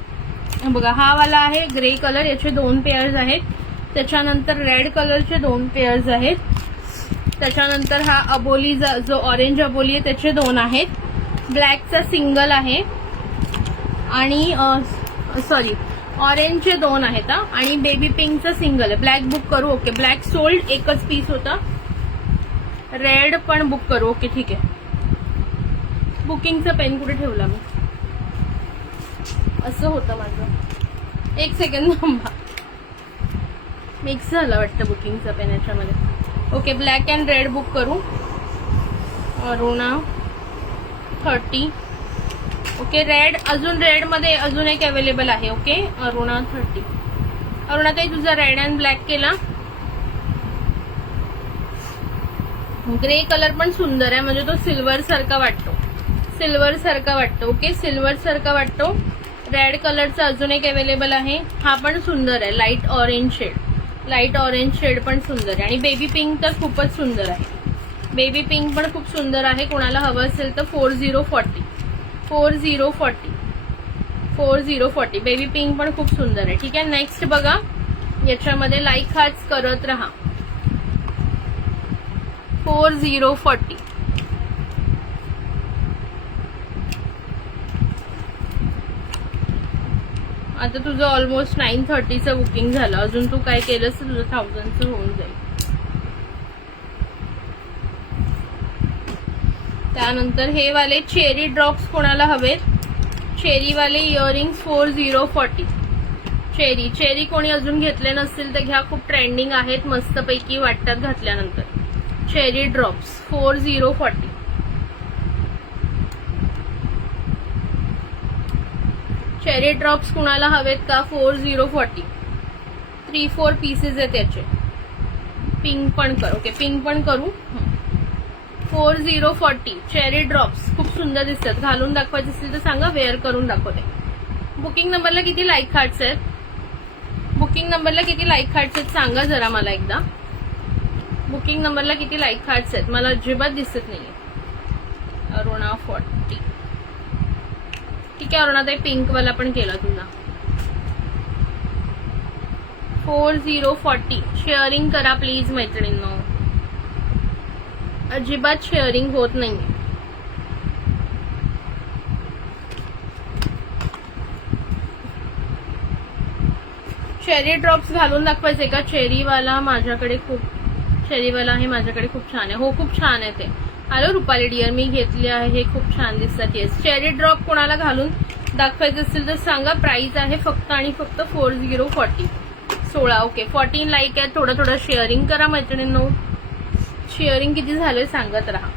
बघा. हा वाला आहे ग्रे कलर, याचे 2 पेअर्स आहेत. त्याच्यानंतर रेड कलरचे 2 पेअर्स आहेत. त्याच्यानंतर हा अबोली जो ऑरेंज अबोली आहे त्याचे 2 आहेत. ब्लॅकचा सिंगल आहे आणि सॉरी ऑरेंजचे 2 आहेत आणि बेबी पिंकचा सिंगल आहे. ब्लॅक बुक करू. ओके, ब्लॅक सोल्ड, एकच पीस होता. रेड पण बुक करू. ओके ठीक आहे. बुकिंगचा पेन कुठे ठेवला मी, असं होतं माझं. एक सेकंड थांबा, मिक्स झालं वाटतं बुकिंगचा पेन याच्यामध्ये. Okay, black and red book करू. अरुणा 30. ओके, रेड अजून रेड मध्ये अजून एक अवेलेबल आहे. ओके, अरुणा 30. अरुणा ताई तुझा रेड अँड ब्लॅक केला. ग्रे कलर पण सुंदर आहे, म्हणजे तो सिल्वर सारखा वाटतो, सिल्वर सारखा वाटतो. ओके, सिल्वर सारखा वाटतो. रेड कलरचा अजून एक अवेलेबल आहे, हा पण सुंदर आहे. Light orange shade, light orange shade पण सुंदर आहे. आणि बेबी पिंक तर खूपच सुंदर आहे. बेबी पिंक पण खूप सुंदर आहे. कोणाला हवं असेल तर 4040, 4040, 4040. बेबी पिंक पण खूप सुंदर आहे. ठीक आहे, नेक्स्ट बघा. याच्यामध्ये लाईक हार्ट्स करत राहा. 4040. आता तुझं ऑलमोस्ट 930चं बुकिंग झालं. अजून तू काय केलंस तर तुझं 1000चं होऊन जाईल. त्यानंतर हे वाले चेरी ड्रॉप्स कोणाला हवेत, चेरीवाले इयरिंग्स 4040. चेरी, चेरी कोणी अजून घेतले नसतील तर घ्या, खूप ट्रेंडिंग आहेत, मस्तपैकी वाटतात घातल्यानंतर. Cherry drops 4040. चेरी ड्रॉप्स कुणाला हवेत का 4040. 3-4 पीसेस आहेत त्याचे. पिंक पण करू. ओके, पिंक पण करू. 4040 चेरी ड्रॉप्स खूप सुंदर दिसतात. घालून दाखवायचे असतील तर सांगा, वेअर करून दाखवते. बुकिंग नंबरला किती लाईक हार्ट्स आहेत, बुकिंग नंबरला किती लाईक हार्ट्स आहेत सांगा जरा मला एकदा. बुकिंग नंबरला किती लाईक हार्ट्स आहेत, मला अजिबात दिसत नाहीये. अरुणा 40. ठीक आहे अरुणा ताई, पिंक वाला पण केला तुझा. 4040 शेअरिंग करा प्लीज मैत्रिणींनो, अजिबात शेअरिंग होत नाहीये. चेरी ड्रॉप्स घालून दाखवायचे का. चेरीवाला माझ्याकडे खूप, चेरीवाला आहे माझ्याकडे, खूप छान आहे. हो खूप छान आहे ते. हॅलो रुपाली डिअर, मी घेतले आहे, हे खूप छान दिसतात. येस, चेरी ड्रॉप कोणाला घालून दाखवायचं असेल तर सांगा. प्राइस आहे फक्त आणि फक्त 4040. 16. ओके, 14 लाईक आहे. थोडं थोडं शेअरिंग करा मैत्रिणींनो. शेअरिंग किती झाले सांगत राहा.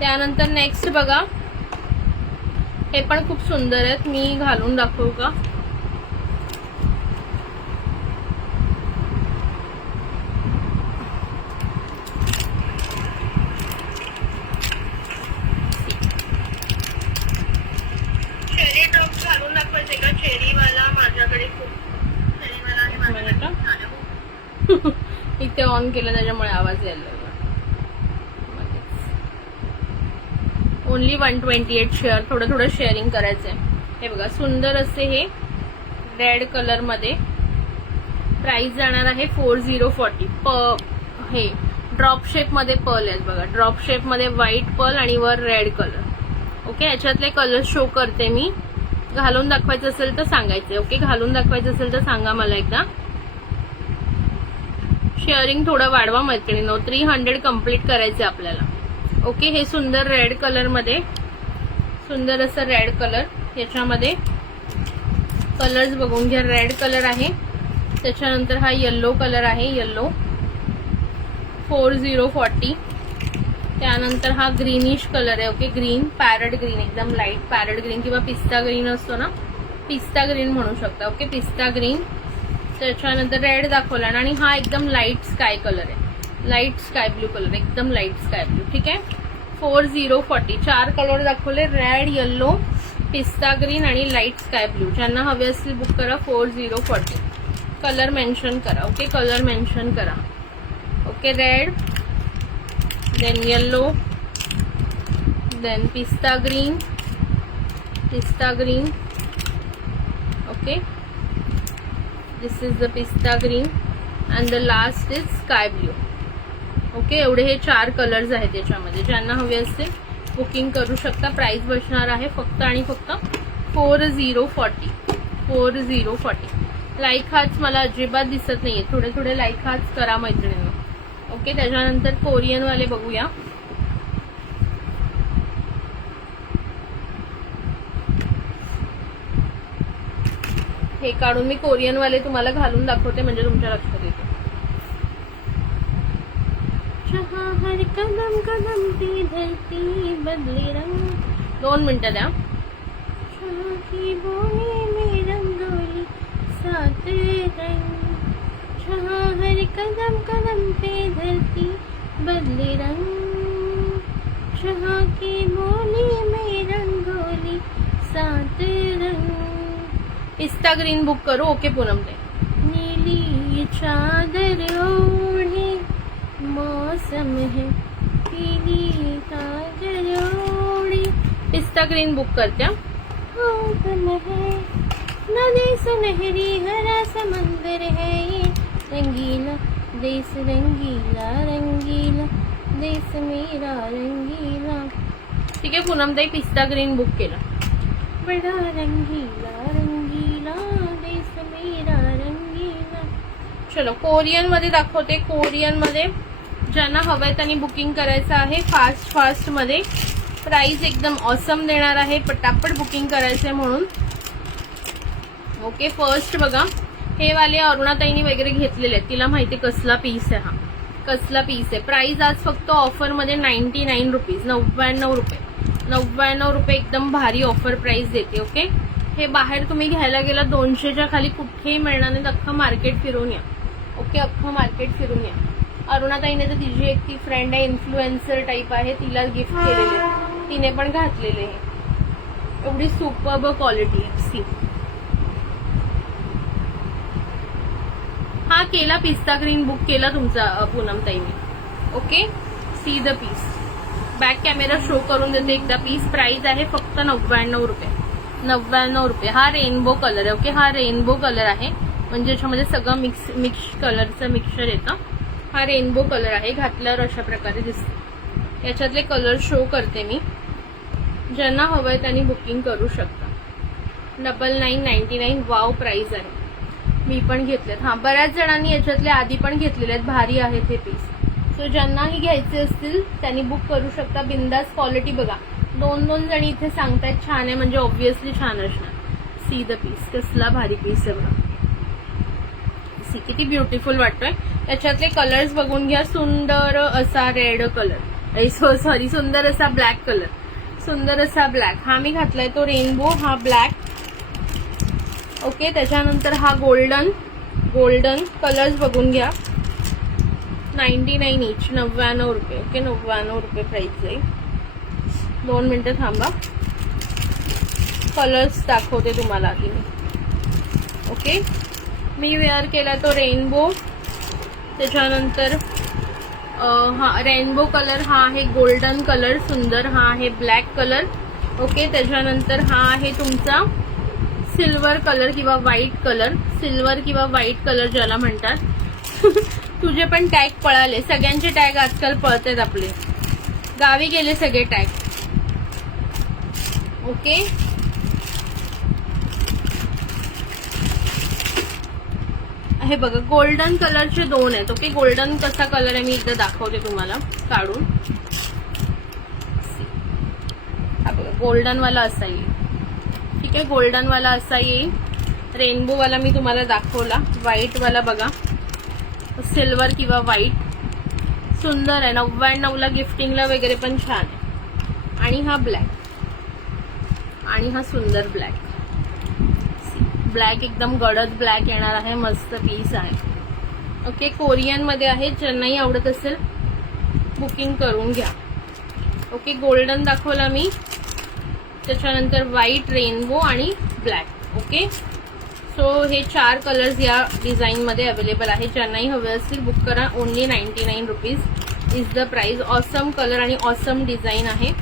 त्यानंतर नेक्स्ट बघा, हे पण खूप सुंदर आहेत. मी घालून दाखवू का. चेरी ड्रॉप्स घालून दाखवायचे का. चेरीवाला माझ्याकडे खूप, चेरीवाला आहे माझ्याकडे छान आहे. इथे ऑन केलं त्याच्यामुळे आवाज यायला लागला. Only 128 share. थोडं थोडं शेअरिंग करायचंय. हे बघा सुंदर असे हे रेड कलर मध्ये. प्राइस जाणार आहे 4040. हे ड्रॉप शेप मध्ये पर्ल आहेत बघा, ड्रॉप शेप मध्ये व्हाईट पर्ल आणि वर रेड कलर. ओके, याच्यातले कलर शो करते मी. घालून दाखवायचं असेल तर सांगायचे. ओके, घालून दाखवायचं असेल तर सांगा मला एकदा. शेअरिंग थोडं वाढवा मैत्रिणींनो, 300 कम्प्लीट करायचे आपल्याला. ओके, हे सुंदर रेड कलर मध्ये, सुंदर असं रेड कलर. याच्यामध्ये कलर्स बघून घ्या. रेड कलर आहे, त्याच्यानंतर हा येल्लो कलर आहे, येल्लो 4040. त्यानंतर हा ग्रीनिश कलर आहे. ओके, ग्रीन, पॅरट ग्रीन, एकदम लाईट पॅरट ग्रीन किंवा पिस्ता ग्रीन असतो ना, पिस्ता ग्रीन म्हणू शकता. ओके, पिस्ता ग्रीन. त्याच्यानंतर रेड दाखवला आणि हा एकदम लाईट स्काय कलर आहे, लाईट स्काय ब्लू कलर, एकदम लाईट स्काय ब्लू. ठीक आहे, 4040. 4 कलर दाखवले, रेड, येल्लो, पिस्ता ग्रीन आणि लाईट स्काय ब्लू. ज्यांना हवे असतील बुक करा. 4040. कलर मेन्शन करा. ओके, कलर मेन्शन करा. Okay, red, then yellow, then पिस्ता ग्रीन, पिस्ता green. Okay, this is the पिस्ता green and the last is sky blue. Okay, एवढे हे 4 कलर्स आहेत याच्यामध्ये. ज्यांना हवे असतील बुकिंग करू शकता. प्राइस बसणार आहे फक्त आणि फक्त 4040. 4040. लाईक हार्ट्स मला अजिबात दिसत नाहीये, थोडे थोडे लाईक हार्ट्स करा मैत्रिणींनो. ओके, त्याच्यानंतर कोरियन वाले बघूया. हे काढून मी कोरियन वाले तुम्हाला घालून दाखवते म्हणजे तुमच्या लक्षात येते. हर कदम कदम पे धरती बदले रंग. 2 मिनिटं द्या. की बोले में रंगोली सात रंग. हर कदम कदम पे धरती बदले रंग. की बोले में रंगोली सात रंग. पिस्ता ग्रीन बुक करो. ओके पूनम ते. नीली चादर ओढ़े मौसम है, पीली चादर ओढ़े. पिस्ता ग्रीन बुक करत्या. मौसम है, नदी सुनहरी, हरा समंदर है ये, रंगीला देश रंगीला, रंगीला देश मेरा रंगीला. ठीक आहे पूनम ताई, पिस्ता ग्रीन बुक केला. बड़ा रंगीला रंगीला देश मेरा रंगीला. चलो कोरियन मध्ये दाखवते. कोरियन मध्ये ज्यांना हवंय त्यांनी बुकिंग करायचं आहे फास्ट फास्ट मध्ये. प्राइस एकदम ऑसम देणार आहे, पटापट बुकिंग करायचंय म्हणून. ओके, फर्स्ट बघा हे वाले अरुणाताईनी वगैरे घेतलेले आहेत, तिला माहिती कसला पीस आहे हा, कसला पीस आहे. प्राइस आज फक्त ऑफर मध्ये 99 रुपीज, 99 रुपये, 99 रुपये. एकदम भारी ऑफर प्राइस देते. ओके, हे बाहेर तुम्ही घ्यायला गेला 200च्या खाली कुठेही मिळणार नाही. अख्खं मार्केट फिरून या. ओके, अख्खं मार्केट फिरून या. अरुणाताईने तर तिची एक ती फ्रेंड आहे इन्फ्लुएन्सर टाईप आहे, तिला गिफ्ट केलेले, तिने पण घातलेले आहे. एवढी सुपर्ब क्वालिटी आहे. सी हा केला पिस्ता ग्रीन बुक केला तुमचा पूनम ताईने. Okay, see the piece. Back camera show करून देते एकदा पीस. प्राइस आहे फक्त 99 रुपये, 99 रुपये. हा रेनबो कलर आहे. ओके, हा रेनबो कलर आहे म्हणजे याच्यामध्ये सगळं मिक्स कलरचं मिक्सचर येतं. हा रेनबो कलर आहे, घातल्यावर अशा प्रकारे दिसतं. याच्यातले कलर शो करते मी. ज्यांना हवंय त्यांनी बुकिंग करू शकता. 9999. वाव प्राइस आहे. मी पण घेतलेत. हा, बऱ्याच जणांनी याच्यातले आधी पण घेतलेले आहेत. भारी आहेत हे पीस. सो ज्यांनाही घ्यायचे असतील त्यांनी बुक करू शकता. बिंदास क्वालिटी बघा. 2 जणी इथे सांगतायत छान आहे म्हणजे ऑब्व्हियसली छान असणार. सी द पीस, कसला भारी पीस आहे बघा. सी किती ब्युटिफुल वाटतोय. याच्यातले कलर्स बघून घ्या. सुंदर असा रेड कलर, सॉरी सुंदर असा ब्लॅक कलर, सुंदर असा ब्लॅक. हा मी घातलाय तो रेनबो, हा ब्लॅक. ओके, त्याच्यानंतर हा गोल्डन, गोल्डन कलर्स बघून घ्या. 99 इच, 99 रुपये. ओके, 99 रुपये प्राइस आहे. 2 मिनिटं थांबा, कलर्स दाखवते तुम्हाला आधी मी. ओके, मी वेअर केला तो रेनबो. त्याच्यानंतर हा रेनबो कलर, हा आहे गोल्डन कलर सुंदर, हा आहे ब्लॅक कलर. ओके, त्याच्यानंतर हा आहे तुमचा सिल्वर कलर किंवा व्हाईट कलर, सिल्वर किंवा व्हाईट कलर ज्याला म्हणतात. तुझे पण टॅग पळाले, सगळ्यांचे टॅग आजकाल पळतात आपले, गावी गेले सगळे टॅग. ओके, हे बघा गोल्डन कलरचे 2 आहेत. ओके, गोल्डन कसा कलर आहे मी एकदा दाखवते तुम्हाला काढून. हा बघा गोल्डन वाला असा येईल. ठीक आहे, गोल्डन वाला असा येईल. रेनबो वाला मी तुम्हाला दाखवला. व्हाईट वाला बघा, सिल्वर किंवा व्हाईट, सुंदर आहे. 99ला गिफ्टिंगला वगैरे पण छान आहे. आणि हा ब्लॅक, आणि हा सुंदर ब्लॅक. ब्लॅक एकदम गडद ब्लॅक येणार आहे, मस्त पीस आहे. ओके, कोरियन मध्ये आहे. ज्यांनाही आवडत असेल बुकिंग करून घ्या. ओके, गोल्डन दाखवला मी, त्याच्यानंतर व्हाईट, रेनबो आणि ब्लॅक. ओके, सो हे 4 कलर्स या डिझाईन मध्ये अवेलेबल आहे. ज्यांनाही हवे असतील बुक करा. Only 99 rupees is the price. Awesome colour आणि ऑसम डिझाईन आहे,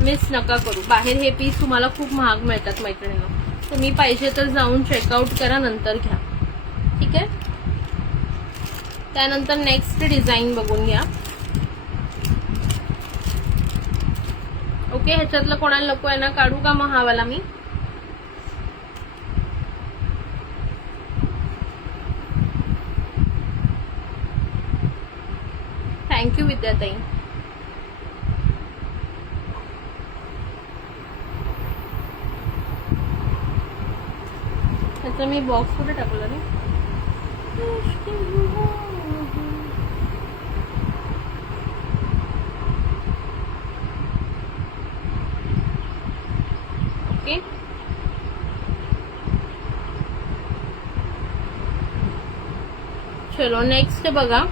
मिस नका करू. बाहेर हे पीस तुम्हाला खूप महाग मिळतात मैत्रिणींनो. तुम्ही पाहिजे तर जाऊन चेकआउट करा, नंतर घ्या. ठीक आहे, त्यानंतर नेक्स्ट डिझाईन बघून घ्या. ओके, ह्याच्यातलं कोणाला नको आहे ना, काढू का मग हा वाला मी. थँक्यू विद्याताई. ह्याचा मी बॉक्स कुठे टाकला रे. ओके, चलो नेक्स्ट बघा.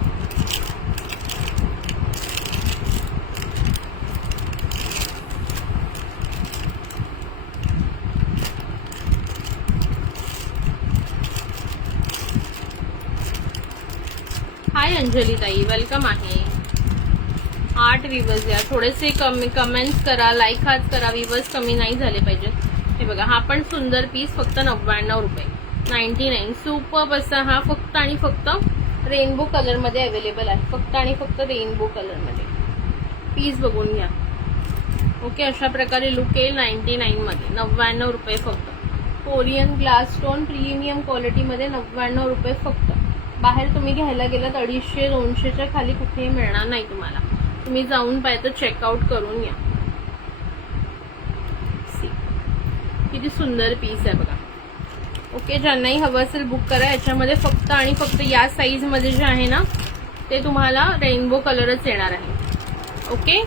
हाय अंजली ताई, वेलकम आहे. 8 व्ह्यूवर्स या, थोडेसे कमी कमेंट्स करा, लाईक हाच करा. व्ह्यूवर्स कमी नाही झाले पाहिजे. हे बघा, हा पण सुंदर पीस, फक्त 99 रुपये, 99. सुपर्ब असा हा फक्त आणि फक्त रेनबो कलर मध्ये अवेलेबल आहे. फक्त आणि फक्त रेनबो कलर मध्ये पीस बघून घ्या. ओके, अशा प्रकारे लुक येईल 99 मध्ये. 99 रुपये फक्त. Korean glass stone premium quality मध्ये 99 रुपये फक्त. बाहेर तुम्ही घ्यायला गेलात 250-200च्या खाली कुठेही मिळणार नाही तुम्हाला. तुम्ही जाऊन पाहिजे चेकआउट करून या. किती सुंदर पीस आहे बघा. ओके, ज्यांनाही हवं असेल बुक करा. याच्यामध्ये फक्त आणि फक्त या साईज मध्ये जे आहे ना ते तुम्हाला रेनबो कलरच येणार आहे. ओके,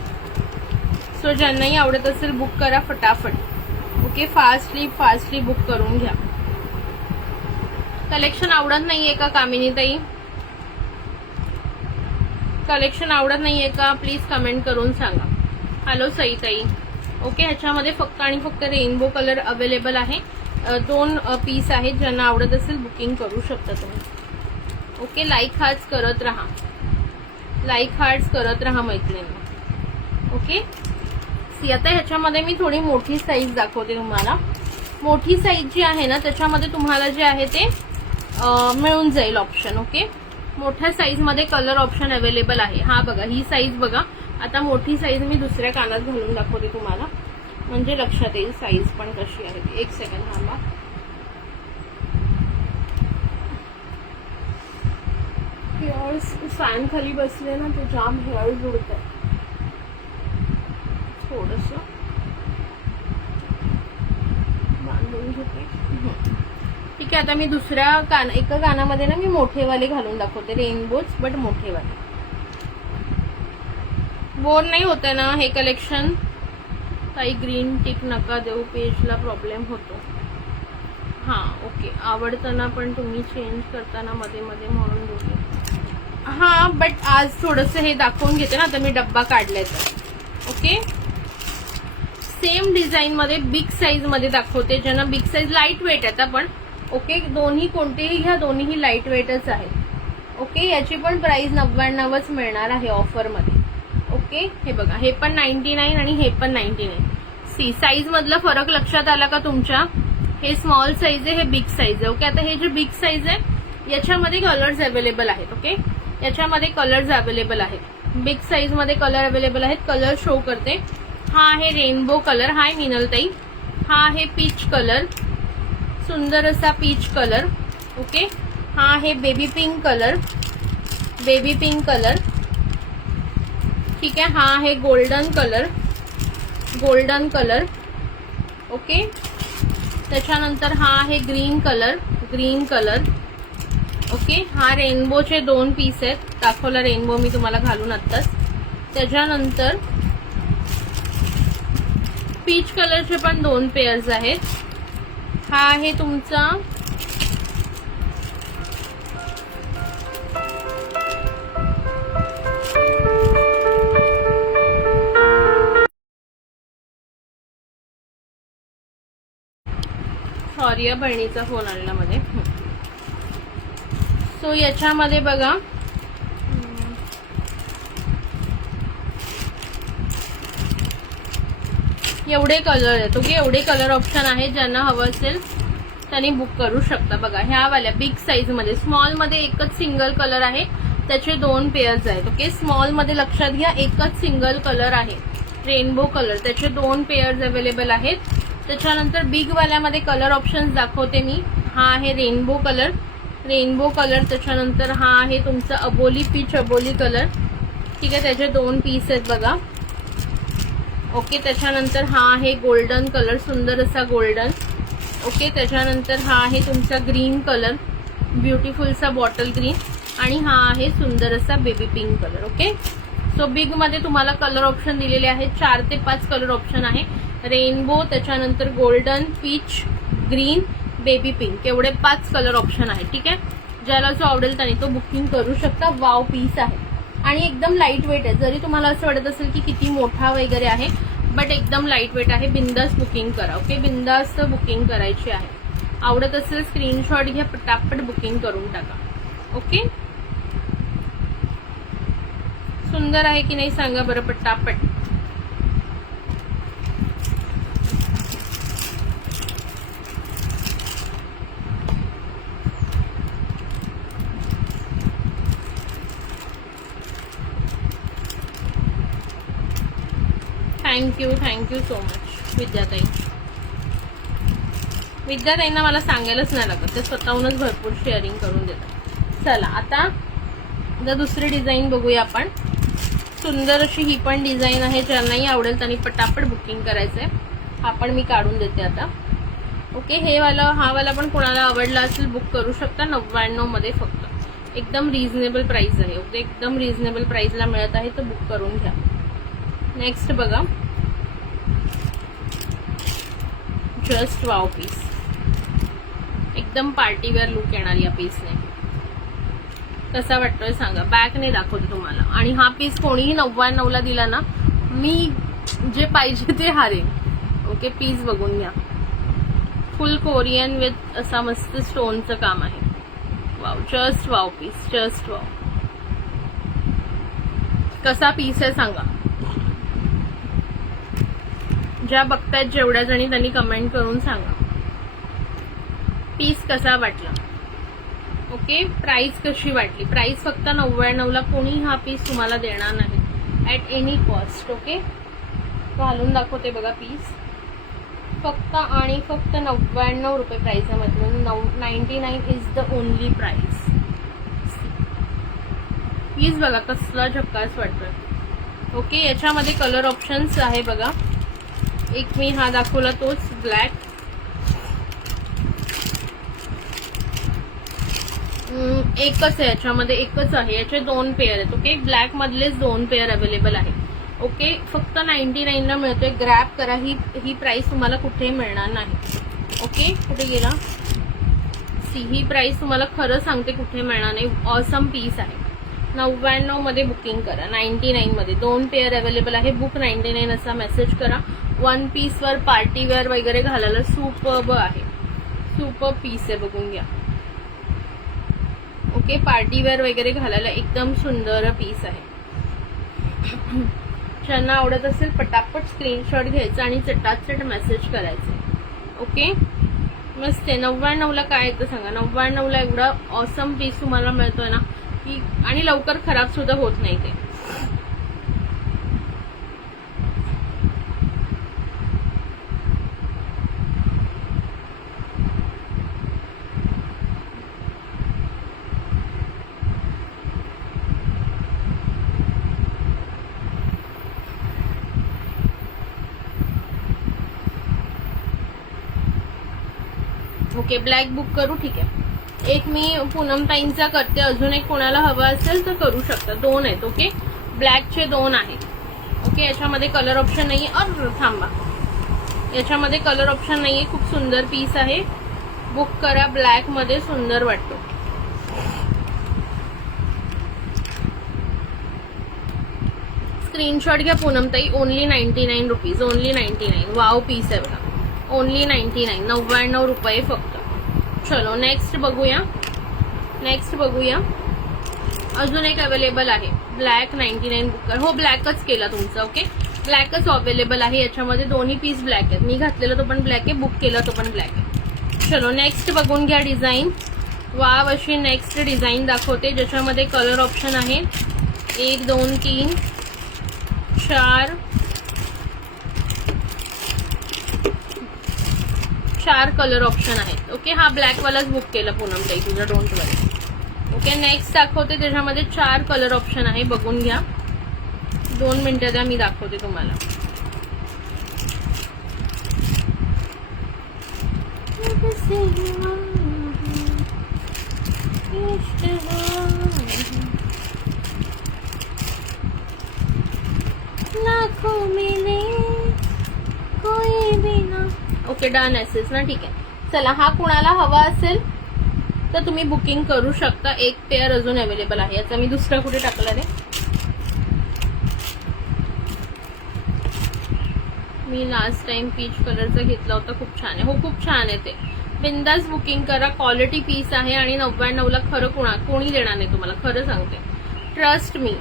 सो ज्यांनाही आवडत असेल बुक करा फटाफट. ओके, फास्टली बुक करून घ्या. कलेक्शन आवडत नाहीये का कामिनी ताई? कलेक्शन आवडत नाहीये का? प्लीज कमेंट करून सांगा. हॅलो सई ताई. ओके, ह्याच्यामध्ये फक्त आणि फक्त रेनबो कलर अवेलेबल आहे. 2 पीस आहेत. ज्यांना आवडत असेल बुकिंग करू शकता तुम्ही. ओके, लाईक हार्ट्स करत राहा, लाईक हार्ट्स करत राहा मैत्रिणींना. ओके, सी आता ह्याच्यामध्ये मी थोडी मोठी साईज दाखवते तुम्हाला. मोठी साईज जी आहे ना त्याच्यामध्ये तुम्हाला जे आहे ते मिळून जाईल ऑप्शन. ओके, मोठ्या साईज मध्ये कलर ऑप्शन अवेलेबल आहे. हा बघा, ही साईज बघा. आता मोठी साईज मी दुसऱ्या कानात घालून दाखवते तुम्हाला, म्हणजे लक्षात येईल साईज पण कशी आहे. एक सेकंड थांबा. हेअर्स फॅन खाली बसले ना ते जाम हेअर्स उडत आहे. थोडस बांधून घेते. ठीक आहे, आता मी दुसऱ्या एका कानामध्ये ना मी मोठेवाले घालून दाखवते. Rainbows but मोठेवाले. बोर नाही होते ना हे कलेक्शन. काही ग्रीन टिक नका देऊ, पेजला प्रॉब्लेम होतो. हा ओके, आवडताना पण तुम्ही चेंज करताना मध्ये मध्ये म्हणून बोलले. हा बट आज थोडंसं हे दाखवून घेते ना. आता मी डब्बा काढलाय तर. ओके, सेम डिझाईन मध्ये बिग साईज मध्ये दाखवते. ज्यांना बिग साईज लाईट वेट आहे पण. ओके, दोन्ही कोणतेही घ्या, दोन्ही लाईट वेटच आहेत. ओके, याची पण प्राइस 99च मिळणार आहे ऑफर मध्ये. ओके, हे बघा, हे पण 99 आणि हे पण 99. सी साईज मधला फरक लक्षात आला का तुमच्या? हे स्मॉल साईज आहे, हे बिग साईज आहे. ओके, आता हे जे बिग साईज आहे याच्यामध्ये कलर्स अवेलेबल आहेत. ओके, याच्यामध्ये कलर्स अवेलेबल आहेत, बिग साईज मध्ये कलर अवेलेबल आहेत. कलर शो करते. हा आहे रेनबो कलर. हाय मिनलताई. हा आहे पीच कलर, सुंदर असा पीच कलर. ओके. हा आहे baby pink colour, baby pink colour. ठीक आहे. हा आहे golden colour, golden colour. Okay. त्याच्यानंतर हा आहे green colour, green colour. Okay. हा रेनबोचे 2 पीस आहेत. दाखवला रेनबो मी तुम्हाला घालून आत्ताच. त्याच्यानंतर पीच कलरचे पण 2 पेअर्स आहेत. हा आहे तुमचा सॉरी बहिणीचा फोन आलेला मध्ये. सो याच्यामध्ये बघा एवढे कलर आहेत. ओके. एवढे कलर ऑप्शन आहेत. ज्यांना हवं असेल त्यांनी बुक करू शकता. बघा ह्या वाल्या बिग साईज मध्ये. स्मॉल मध्ये एकच सिंगल कलर आहे, त्याचे 2 पेअर्स आहेत. ओके. स्मॉल मध्ये लक्षात घ्या एकच सिंगल कलर आहे, रेनबो कलर. त्याचे 2 पेअर्स अवेलेबल आहेत. त्याच्यानंतर बिग वाल्यामध्ये कलर ऑप्शन्स दाखवते मी. हा आहे रेनबो कलर, रेनबो कलर. त्याच्यानंतर हा आहे तुमचा अबोली पीच, अबोली कलर. ठीक आहे. त्याचे 2 पीस आहेत बघा. ओके. त्याच्यानंतर हा आहे गोल्डन कलर, सुंदर असा गोल्डन. ओके. त्याच्यानंतर हा आहे तुमचा ग्रीन कलर, ब्युटिफुल सा बॉटल ग्रीन. आणि हा आहे सुंदर असा baby pink colour. Okay. So big मध्ये तुम्हाला कलर ऑप्शन दिलेले आहेत. 4 ते 5 कलर ऑप्शन आहे. रेनबो, त्याच्यानंतर golden, peach, green, baby pink, एवढे 5 कलर ऑप्शन आहे. ठीक आहे. ज्याला जो आवडेल त्याने तो बुकिंग करू शकता. वाव पीस आहे आणि एकदम लाईट वेट आहे. जरी तुम्हाला असं वाटत असेल की किती मोठा वगैरे आहे, बट एकदम लाईट वेट आहे. बिंदास बुकिंग करा. ओके. बिंदास बुकिंग करायची आहे. आवडत असेल स्क्रीनशॉट घ्या, पटापट बुकिंग करून टाका. ओके. सुंदर आहे की नाही सांगा बरं पटापट. थँक्यू सो मच विद्याताई. विद्याताईंना मला सांगायलाच नाही लागत, ते स्वतःहूनच भरपूर शेअरिंग करून देतात. चला आता दुसरी डिझाईन बघूया आपण. सुंदर अशी ही पण डिझाईन आहे. ज्यांनाही आवडेल त्यांनी पटापट बुकिंग करायचंय. हा पण मी काढून देते आता. ओके. हा वाला पण कोणाला आवडला असेल बुक करू शकता. 99 मध्ये फक्त. एकदम रिझनेबल प्राइस आहे. ओके. एकदम रिझनेबल प्राइसला मिळत आहे, तर बुक करून घ्या. नेक्स्ट बघा, जस्ट वाव पीस. एकदम पार्टीवेअर लुक येणार या पीसने. कसा वाटतोय सांगा. बॅक नाही दाखवते तुम्हाला. आणि हा पीस कोणीही 99 ला दिला ना, मी जे पाहिजे ते हारेन. ओके. पीस बघून घ्या. फुल कोरियन विथ असा मस्त स्टोनचं काम आहे. Wow. Just wow piece. Just wow. कसा पीस आहे सांगा. ज्या बघतायत जेवढ्या जणी त्यांनी कमेंट करून सांगा पीस कसा वाटला. ओके. प्राइस कशी वाटली. प्राइस फक्त 99 ला. कोणी हा पीस तुम्हाला देणार नाही ऍट एनी कॉस्ट. ओके. घालून दाखवते बघा पीस. फक्त आणि फक्त 99 रुपये प्राइस आहे. मतलब 99 is the only price. Piece बघा कसला झक्कास वाटतोय. ओके. याच्यामध्ये कलर ऑप्शन्स आहे बघा. एक मी हा दाखवला तोच ब्लॅक. एकच आहे याच्यामध्ये, एकच आहे. याचे 2 पेअर आहेत. ओके. ब्लॅक मधलेच 2 पेअर अवेलेबल आहे. ओके. फक्त 99 ला मिळतोय. ग्रॅब करा. ही प्राइस तुम्हाला कुठे मिळणार नाही. ओके. कुठे गेला ही प्राइस तुम्हाला खरं सांगते कुठे मिळणार नाही. ऑसम पीस आहे. 99 मध्ये बुकिंग करा. 99 मध्ये 2 पेअर अवेलेबल आहे. बुक 99 असा मेसेज करा. 1 पीस वर पार्टीवेअर वगैरे घालायला सुपर्ब आहे. सुपर पीस आहे. बघून घ्या. ओके. पार्टीवेअर वगैरे घालायला एकदम सुंदर पीस आहे. ज्यांना आवडत असेल पटापट स्क्रीनशॉट घ्यायचा आणि चटाचट मेसेज करायचे. ओके. मस्त आहे. 99 ला काय येतं सांगा. 99 ला एवढा ऑसम पीस तुम्हाला मिळतोय ना, की आणि लवकर खराब सुद्धा होत नाही ते. ओके, ब्लॅक बुक करू. ठीक आहे, एक मी पूनमताईंचा करते, अजून एक कोणाला हवा असेल तर करू शकता. 2 आहेत. ओके, ब्लॅकचे 2 आहेत. ओके, याच्यामध्ये कलर ऑप्शन नाहीये. और थांबा, याच्यामध्ये कलर ऑप्शन नाहीये. खूप सुंदर पीस आहे, बुक करा. ब्लॅक मध्ये सुंदर वाटतो. स्क्रीनशॉट घ्या पूनमताई. Only 99 rupees. Only 99. Wow piece आहे बघा. ओनली 99. 99 रुपये फक्त. चलो नेक्स्ट बघूया. नेक्स्ट बघूया. अजून एक अवेलेबल आहे ब्लॅक 99 बुक कर. हो, ब्लॅकच केला तुमचा. ओके, ब्लॅकच अवेलेबल आहे. याच्यामध्ये दोन्ही पीस ब्लॅक आहेत. मी घातलेला तो पण ब्लॅक आहे, बुक केला तो पण ब्लॅक आहे. चलो नेक्स्ट बघून घ्या डिझाईन. वाव अशी नेक्स्ट डिझाईन दाखवते ज्याच्यामध्ये कलर ऑप्शन आहे 1 2 3 4 कलर ऑप्शन आहेत. ओके, हा ब्लॅक वालाच बुक केला पूनमताई तुझा, डोंट वरी. ओके, नेक्स्ट दाखवते त्याच्यामध्ये 4 कलर ऑप्शन आहे, बघून घ्या. 2 मिनिटं द्या, मी दाखवते तुम्हाला. लाखों मिले कोई भी ना. ओके, डन असेल ना. ठीक आहे, चला हा कुणाला हवा असेल तर तुम्ही बुकिंग करू शकता. एक पेअर अजून अवेलेबल आहे. याचा मी दुसरा कुठे टाकला रे, मी लास्ट टाइम पीच कलरचा घेतला होता. खूप छान आहे. हो, खूप छान आहे ते. बिंदास बुकिंग करा. क्वालिटी पीस आहे आणि 99ला खरं कोणी देणार नाही तुम्हाला, खरं सांगते. Trust me.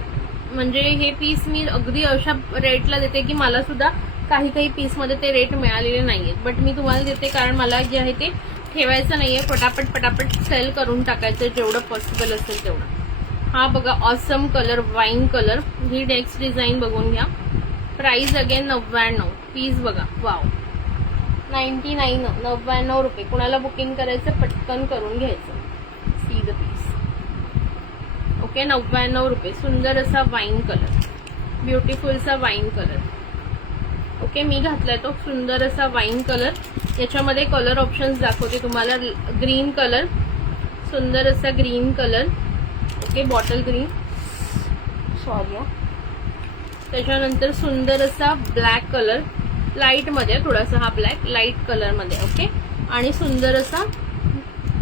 म्हणजे हे पीस मी अगदी अशा रेटला देते की मला सुद्धा काही काही पीसमध्ये ते रेट मिळालेले नाहीयेत, बट मी तुम्हाला देते कारण मला जे आहे ते ठेवायचं नाहीये. पटापट पटापट सेल करून टाकायचं जेवढं पॉसिबल असेल तेवढं. हा बघा, ऑसम कलर, वाईन कलर. ही नेक्स्ट डिझाईन बघून घ्या. Price again 99. पीस बघा, वाव 99. 99 रुपये. कुणाला बुकिंग करायचं पटकन करून घ्यायचं. C the piece. ओके, 99 रुपये. सुंदर असा वाईन कलर, ब्युटिफुलचा वाईन कलर. ओके, मी घातलाय तो सुंदर असा वाईन कलर. याच्यामध्ये कलर ऑप्शन्स दाखवते तुम्हाला. ग्रीन कलर, सुंदर असा green colour. Okay, bottle green, sorry. त्याच्यानंतर सुंदर असा ब्लॅक कलर, लाईट मध्ये थोडासा हा ब्लॅक लाईट कलर मध्ये. ओके, आणि सुंदर असा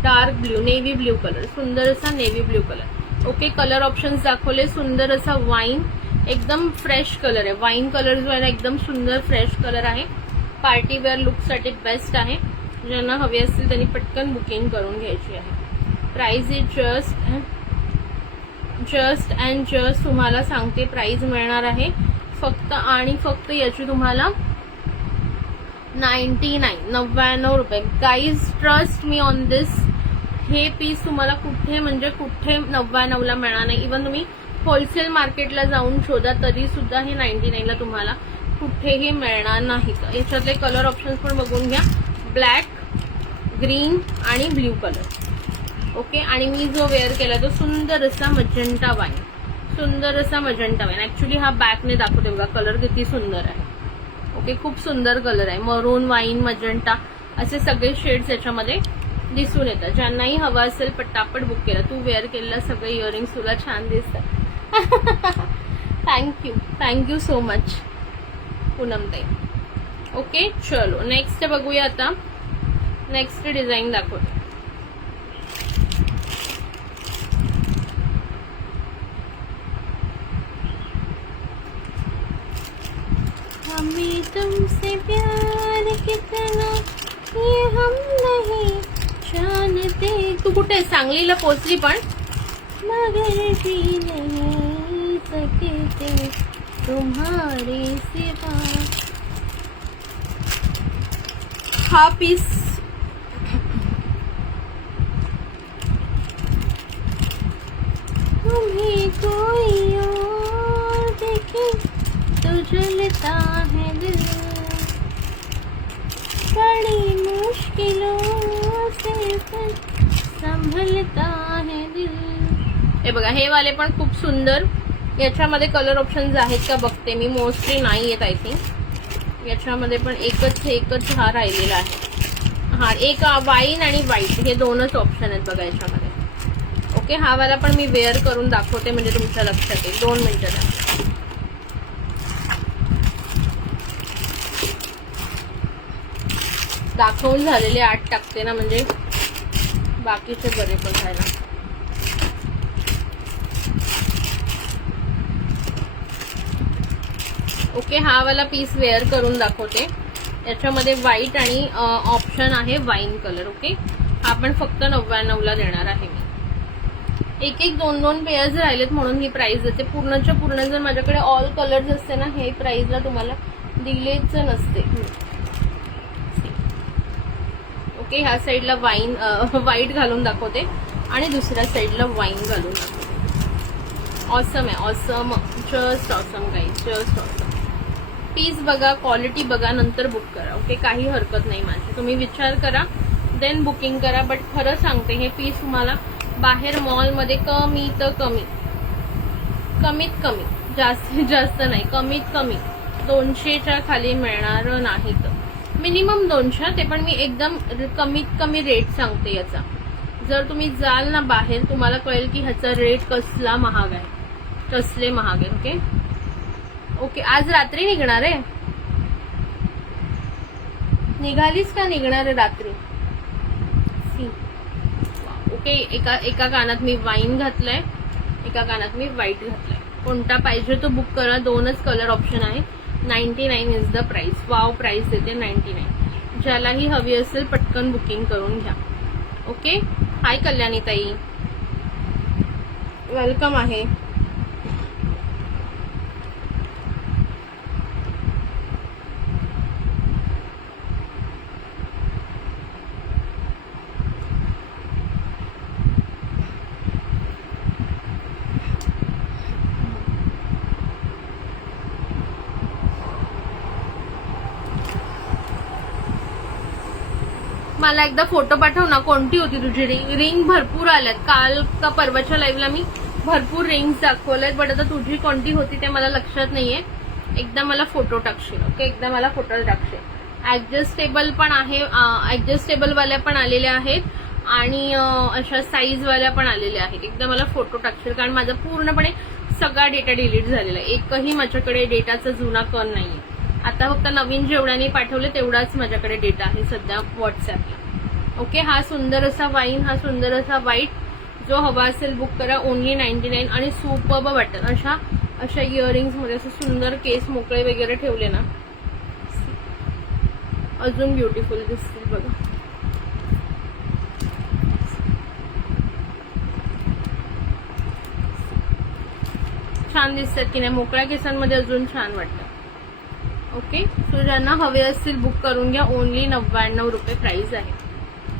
dark blue, navy blue colour. सुंदर असा navy blue colour. Okay, colour options दाखवले. सुंदर असा वाईन, एकदम फ्रेश कलर आहे. वाईन कलर जो आहे ना, एकदम सुंदर फ्रेश कलर आहे. पार्टी वेअर लुकसाठी बेस्ट आहे. ज्यांना हवे असतील त्यांनी पटकन बुकिंग करून घ्यायची आहे. Price is just and just तुम्हाला सांगते, प्राइस मिळणार आहे फक्त आणि फक्त याची तुम्हाला 99 रुपये. गाईज, ट्रस्ट मी ऑन दिस. हे पीस तुम्हाला कुठे म्हणजे कुठे 99ला मिळणार नाही. इव्हन तुम्ही होलसेल मार्केटला जाऊन शोधा तरी सुद्धा हे 99ला तुम्हाला कुठेही मिळणार नाही. याच्यातले कलर ऑप्शन्स पण बघून घ्या. ब्लॅक, ग्रीन आणि ब्ल्यू कलर. ओके, आणि मी जो वेअर केला तो सुंदर असा मजंटा वाईन. सुंदर असा मजंटा वाईन. ऍक्च्युली हा बॅकने दाखवते बघा, कलर किती सुंदर आहे. ओके, खूप सुंदर कलर आहे. मरून, वाईन, मजंटा असे सगळे शेड्स याच्यामध्ये दिसून येतात. ज्यांनाही हवा असेल पटापट बुक केला. तू वेअर केलेला सगळे इयरिंग्स तुला छान दिसतात. थँक्यू सो मच पूनमताई. ओके, चलो नेक्स्ट बघूया. आता नेक्स्ट डिझाईन दाखवते. हमें तुमसे प्यार कितना ये हम नहीं जानते. तू कुठे सांगलीला पोचली पण, मगर जी नहीं सकते तुम्हारे सिवा. हा पीस तुम्हें कोई और देखे तो जलता है दिल, बड़ी मुश्किलों से संभलता है दिल. हे बघा, हे वाले पण खूप सुंदर. याच्यामध्ये कलर ऑप्शन्स आहेत का बघते मी. मोस्टली नाही आहेत आय थिंक. याच्यामध्ये पण एकच हा राहिलेला आहे. हा एक वाईन आणि व्हाईट हे दोनच ऑप्शन आहेत बघा याच्यामध्ये. ओके, हा वाला पण मी वेअर करून दाखवते म्हणजे तुमच्या लक्षात येईल. 2 मिनिटं द्या. दाखवून झालेले 8 टाकते ना म्हणजे बाकीचे बरे बघायला. ओके, हा वाला पीस वेअर करून दाखवते. याच्यामध्ये व्हाईट आणि ऑप्शन आहे वाईन कलर. ओके, हा पण फक्त 99ला देणार आहे मी. एक 2 पेअर्स राहिलेत म्हणून ही प्राइस देते. पूर्णच्या पूर्ण जर माझ्याकडे ऑल कलर्स असते ना हे प्राइसला तुम्हाला दिलेच नसते. ओके, ह्या साईडला वाईन व्हाईट घालून दाखवते आणि दुसऱ्या साईडला वाईन घालून दाखवते. ऑसम आहे, awesome, just awesome guys, just awesome. Piece बघा, क्वालिटी बघा, नंतर बुक करा. ओके, काही हरकत नाही माझी. तुम्ही विचार करा देन बुकिंग करा. बट खरं सांगते हे पीस तुम्हाला बाहेर मॉलमध्ये कमीत कमी, जास्तीत जास्त नाही, कमीत कमी 200च्या खाली मिळणार नाहीत. मिनिमम 200, ते पण मी एकदम कमीत कमी रेट सांगते याचा. जर तुम्ही जाल ना बाहेर तुम्हाला कळेल की ह्याचा रेट कसला महाग आहे, कसले महाग आहे. ओके ओके, आज रात्री निघणार आहे. निघालीच का निघणार आहे रात्री. ओके, एका कानात मी वाईन घातलंय, एका कानात मी व्हाईट घातलंय. कोणता पाहिजे तो बुक करा. 2च कलर ऑप्शन आहे. 99 is the price. Wow price देते 99. ज्यालाही हवी असेल पटकन बुकिंग करून घ्या. ओके, हाय कल्याणी ताई, वेलकम आहे. मला एकदा फोटो पाठव ना, कोणती होती तुझी रिंग. रिंग भरपूर आल्यात. काल का परवाच्या लाईव्हला मी भरपूर रिंग्स दाखवल्यात, बट आता तुझी कोणती होती ते मला लक्षात नाहीये. एकदा मला फोटो टाकशील. ओके, एकदा मला फोटो टाकशील. ऍडजस्टेबल पण आहे, ऍडजस्टेबल वाल्या पण आलेल्या आहेत आणि अशा साईज वाल्या पण आलेल्या आहेत. एकदा मला फोटो टाकशील कारण माझा पूर्णपणे सगळा डेटा डिलीट झालेला आहे. एकही माझ्याकडे डेटाचा जुना कण नाहीये. आता फक्त नवीन जेवढ्याने पाठवले तेवढाच माझ्याकडे डेटा आहे सध्या व्हॉट्सअपला. ओके, हा सुंदर असा वाईन, हा सुंदर असा व्हाईट. जो हवा असेल बुक करा. ओनली 99. आणि सुपर्ब वाटत अशा इयरिंग्स मध्ये असं सुंदर केस मोकळे वगैरे ठेवले ना अजून ब्युटिफुल दिसतील बघा. छान दिसतात की नाही. मोकळ्या केसांमध्ये अजून छान वाटतं. ओके, सो ज्यांना हवे असतील बुक करून घ्या. ओनली 99 रुपये प्राइस आहे.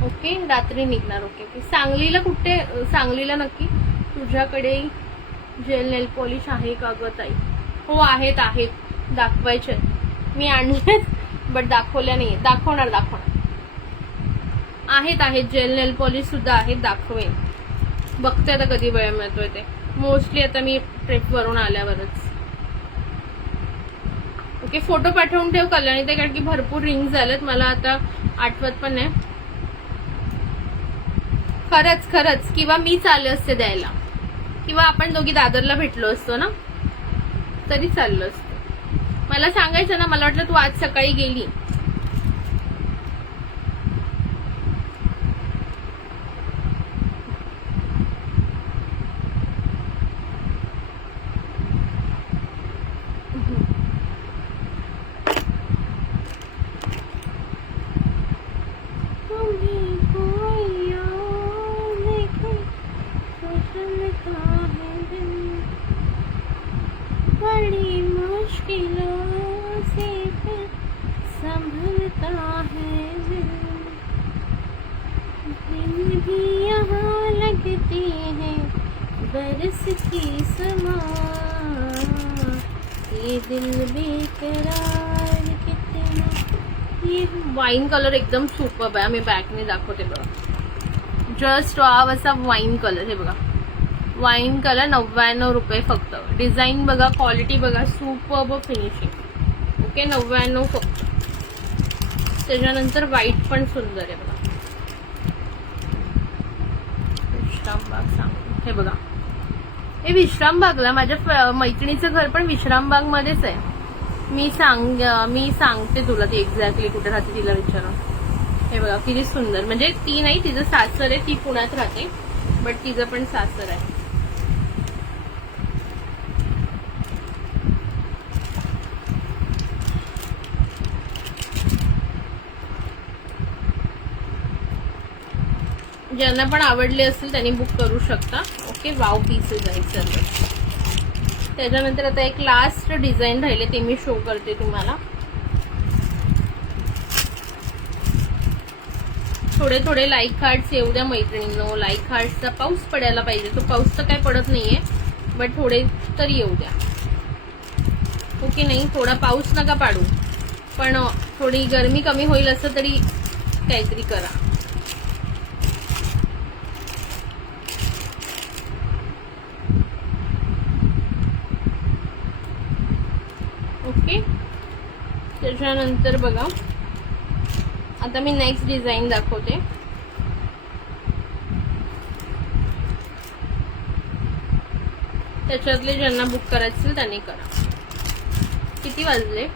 ओके, रात्री निघणार. ओके, सांगलीला कुठे, सांगलीला नक्की. तुझ्याकडे जेल नेल पॉलिश आहे का ग ताई. हो आहेत, दाखवायचे. मी आणलेच बट दाखवल्या नाही. दाखवणार आहेत जेल नेल पॉलिश सुद्धा आहेत. दाखवेन, बघते आता कधी वेळ मिळतोय ते. मोस्टली आता मी ट्रिप वरून आल्यावरच. ओके, फोटो पाठवून ठेव कल्याणी ते, कारण की भरपूर रिंग झालेत. मला आता आठवत पण नाही. खरंच किंवा मी चालले असते द्यायला, किंवा आपण दोघी दादरला भेटलो असतो ना तरी चाललं असतं. मला सांगायचं ना. मला वाटलं तू आज सकाळी गेली. बड़ी मुश्किलों से फिर संभलता है दिल भी यहाँ लगती है बरसती समा ये दिल बेकरार कितना. ही वाईन कलर एकदम सुपर्ब आहे. मी बॅकने दाखवते बघा. जस्ट वाव असा वाईन कलर. हे बघा वाईन कलर 99 रुपये फक्त. डिझाईन बघा, क्वालिटी बघा, सुपर्ब फिनिशिंग. ओके 99 फक्त. त्याच्यानंतर व्हाईट पण सुंदर आहे बघा. विश्रामबाग सांग. हे बघा हे विश्रामबागला माझ्या मैत्रिणीचं घर पण विश्रामबाग मध्येच आहे. मी सांगते तुला ती एक्झॅक्टली कुठे राहते तिला विचारून. हे बघा किती सुंदर. म्हणजे ती नाही, तिचं सासर आहे. ती पुण्यात राहते बट तिचं पण सासर आहे. ज्यांना पण आवडले असेल त्यांनी बुक करू शकता. ओके वाव पीसेस आहेत सर्व. त्याच्यानंतर आता एक लास्ट डिझाईन राहिले ते मी शो करते तुम्हाला. थोडे थोडे लाईक हार्ट्स येऊ द्या मैत्रिणींनो. लाईक हार्ट्सचा पाऊस पडायला पाहिजे. तो पाऊस तर काय पडत नाहीये बट थोडे तरी येऊ द्या. ओके नाही थोडा पाऊस नका पाडू पण थोडी गरमी कमी होईल असं तरी काहीतरी करा. ओके त्याच्यानंतर बघा आता मी नेक्स्ट डिझाईन दाखवते. त्याच्यातले ज्यांना बुक करायचे असेल त्यांनी करा. किती वाजले?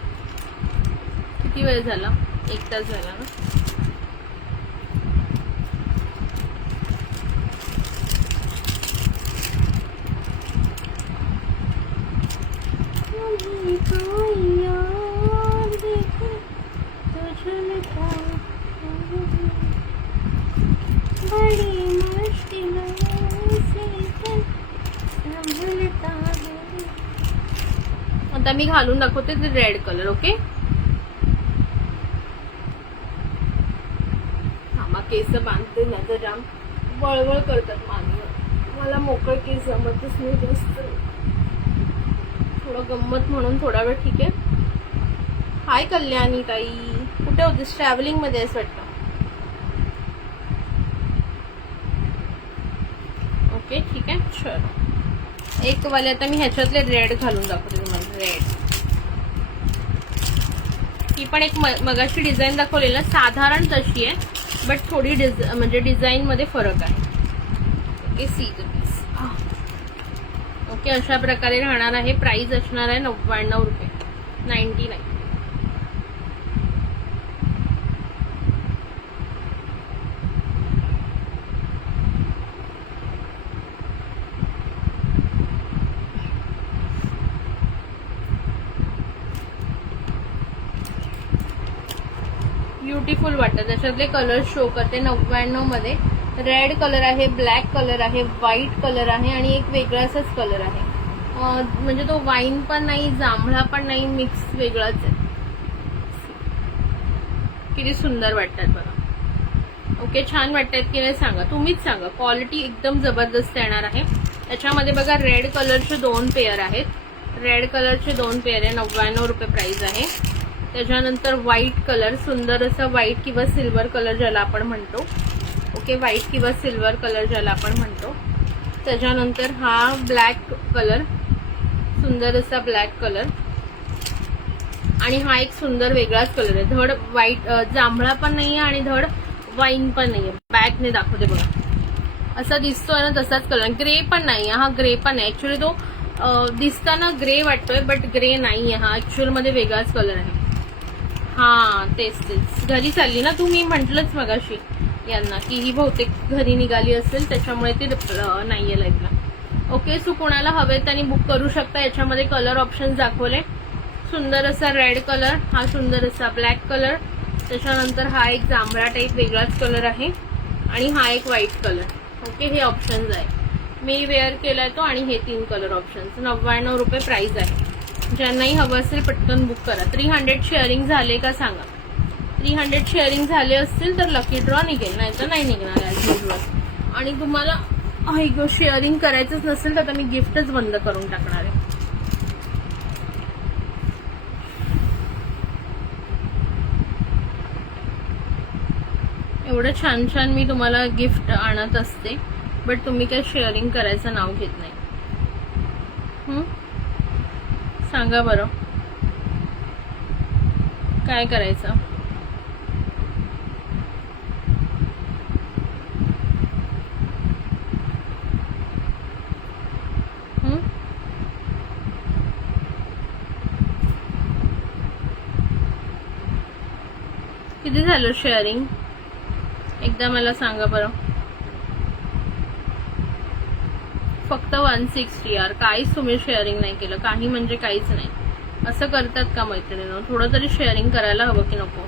किती वेळ झाला? 1 तास झाला ना. आता मी घालून दाखवते ते रेड कलर. ओके आम्हा केस बांधते ना तर जाम वळवळ करतात मागे. मला मोकळ केस जमतच नाही जास्त. थोडं गंमत म्हणून थोडा वेळ. ठीक आहे. हाय कल्याणी ताई कुठे होतीस? ट्रॅव्हलिंग मध्ये आहेस वाटतं. ओके ठीक आहे. चलो एक वाले आता मी ह्याच्यातले रेड घालून दाखवते तुम्हाला. रेड ही पण एक मगाशी डिझाईन दाखवलेला साधारण तशी आहे बट थोडी म्हणजे डिझाईन मध्ये फरक आहे. Okay see the piece. Okay अशा प्रकारे राहणार आहे. प्राइस असणार आहे 99 रुपये. 99. ब्युटिफुल वाटतं. त्याच्यातले कलर शो करते 99 मध्ये. रेड कलर आहे, ब्लॅक कलर आहे, व्हाईट कलर आहे आणि एक वेगळा असाच कलर आहे. म्हणजे तो वाईन पण नाही, जांभळा पण नाही, मिक्स वेगळाच आहे. किती सुंदर वाटतात बघा. ओके छान वाटतात की नाही सांगा. तुम्हीच सांगा. क्वालिटी एकदम जबरदस्त येणार आहे. त्याच्यामध्ये बघा रेड कलरचे 2 पेअर आहेत. रेड कलरचे 2 पेअर आहे. 99 रुपये प्राइस आहे. त्याच्यानंतर व्हाईट कलर सुंदर असं व्हाईट किंवा सिल्वर कलर ज्याला आपण म्हणतो. ओके व्हाईट किंवा सिल्वर कलर ज्याला आपण म्हणतो. त्याच्यानंतर हा ब्लॅक कलर सुंदर असा ब्लॅक कलर आणि हा एक सुंदर वेगळाच कलर आहे. धड व्हाईट जांभळा पण नाहीये आणि धड वाईन पण नाहीये. बॅकने दाखवते बघा. असा दिसतोय ना तसाच कलर. ग्रे पण नाहीये. हा ग्रे पण आहे. ऍक्च्युली तो दिसताना ग्रे वाटतोय बट ग्रे नाहीये. हा ऍक्च्युअल मध्ये वेगळाच कलर आहे. हा तेच घरी चालली ना तुम्ही म्हंटलच मगाशी यांना की ही बहुतेक घरी निघाली असेल त्याच्यामुळे ते नाहीये लाईव्हला. ओके सो कोणाला हवे त्यांनी बुक करू शकता. याच्यामध्ये कलर ऑप्शन दाखवले. सुंदर असा रेड कलर, हा सुंदर असा ब्लॅक कलर, त्याच्यानंतर हा एक जांभळा टाईप वेगळाच कलर आहे आणि हा एक व्हाईट कलर. ओके हे ऑप्शन्स आहे. मी वेअर केलाय तो आणि हे 3 कलर ऑप्शन्स. 99 रुपये प्राइस आहे. ज्यांनाही हवं असेल पटकन बुक करा. 300 शेअरिंग झाले का सांगा. 300 शेअरिंग झाले असतील तर लकी ड्रॉ निघेल, नाही तर नाही निघणार ॲज युजल. आणि तुम्हाला शेअरिंग करायचंच नसेल तर आता मी गिफ्टच बंद करून टाकणार आहे. एवढं छान छान मी तुम्हाला गिफ्ट आणत असते, बट तुम्ही काय शेअरिंग करायचं नाव घेत नाही. सांगा बरं काय करायचं. किती झालं शेअरिंग एकदा मला सांगा बरं. फक्त 160 यार. काहीच तुम्ही शेअरिंग नाही केलं, काही म्हणजे काहीच नाही. असं करतात का मैत्रिणींनो? थोडं तरी शेअरिंग करायला हवं की नको?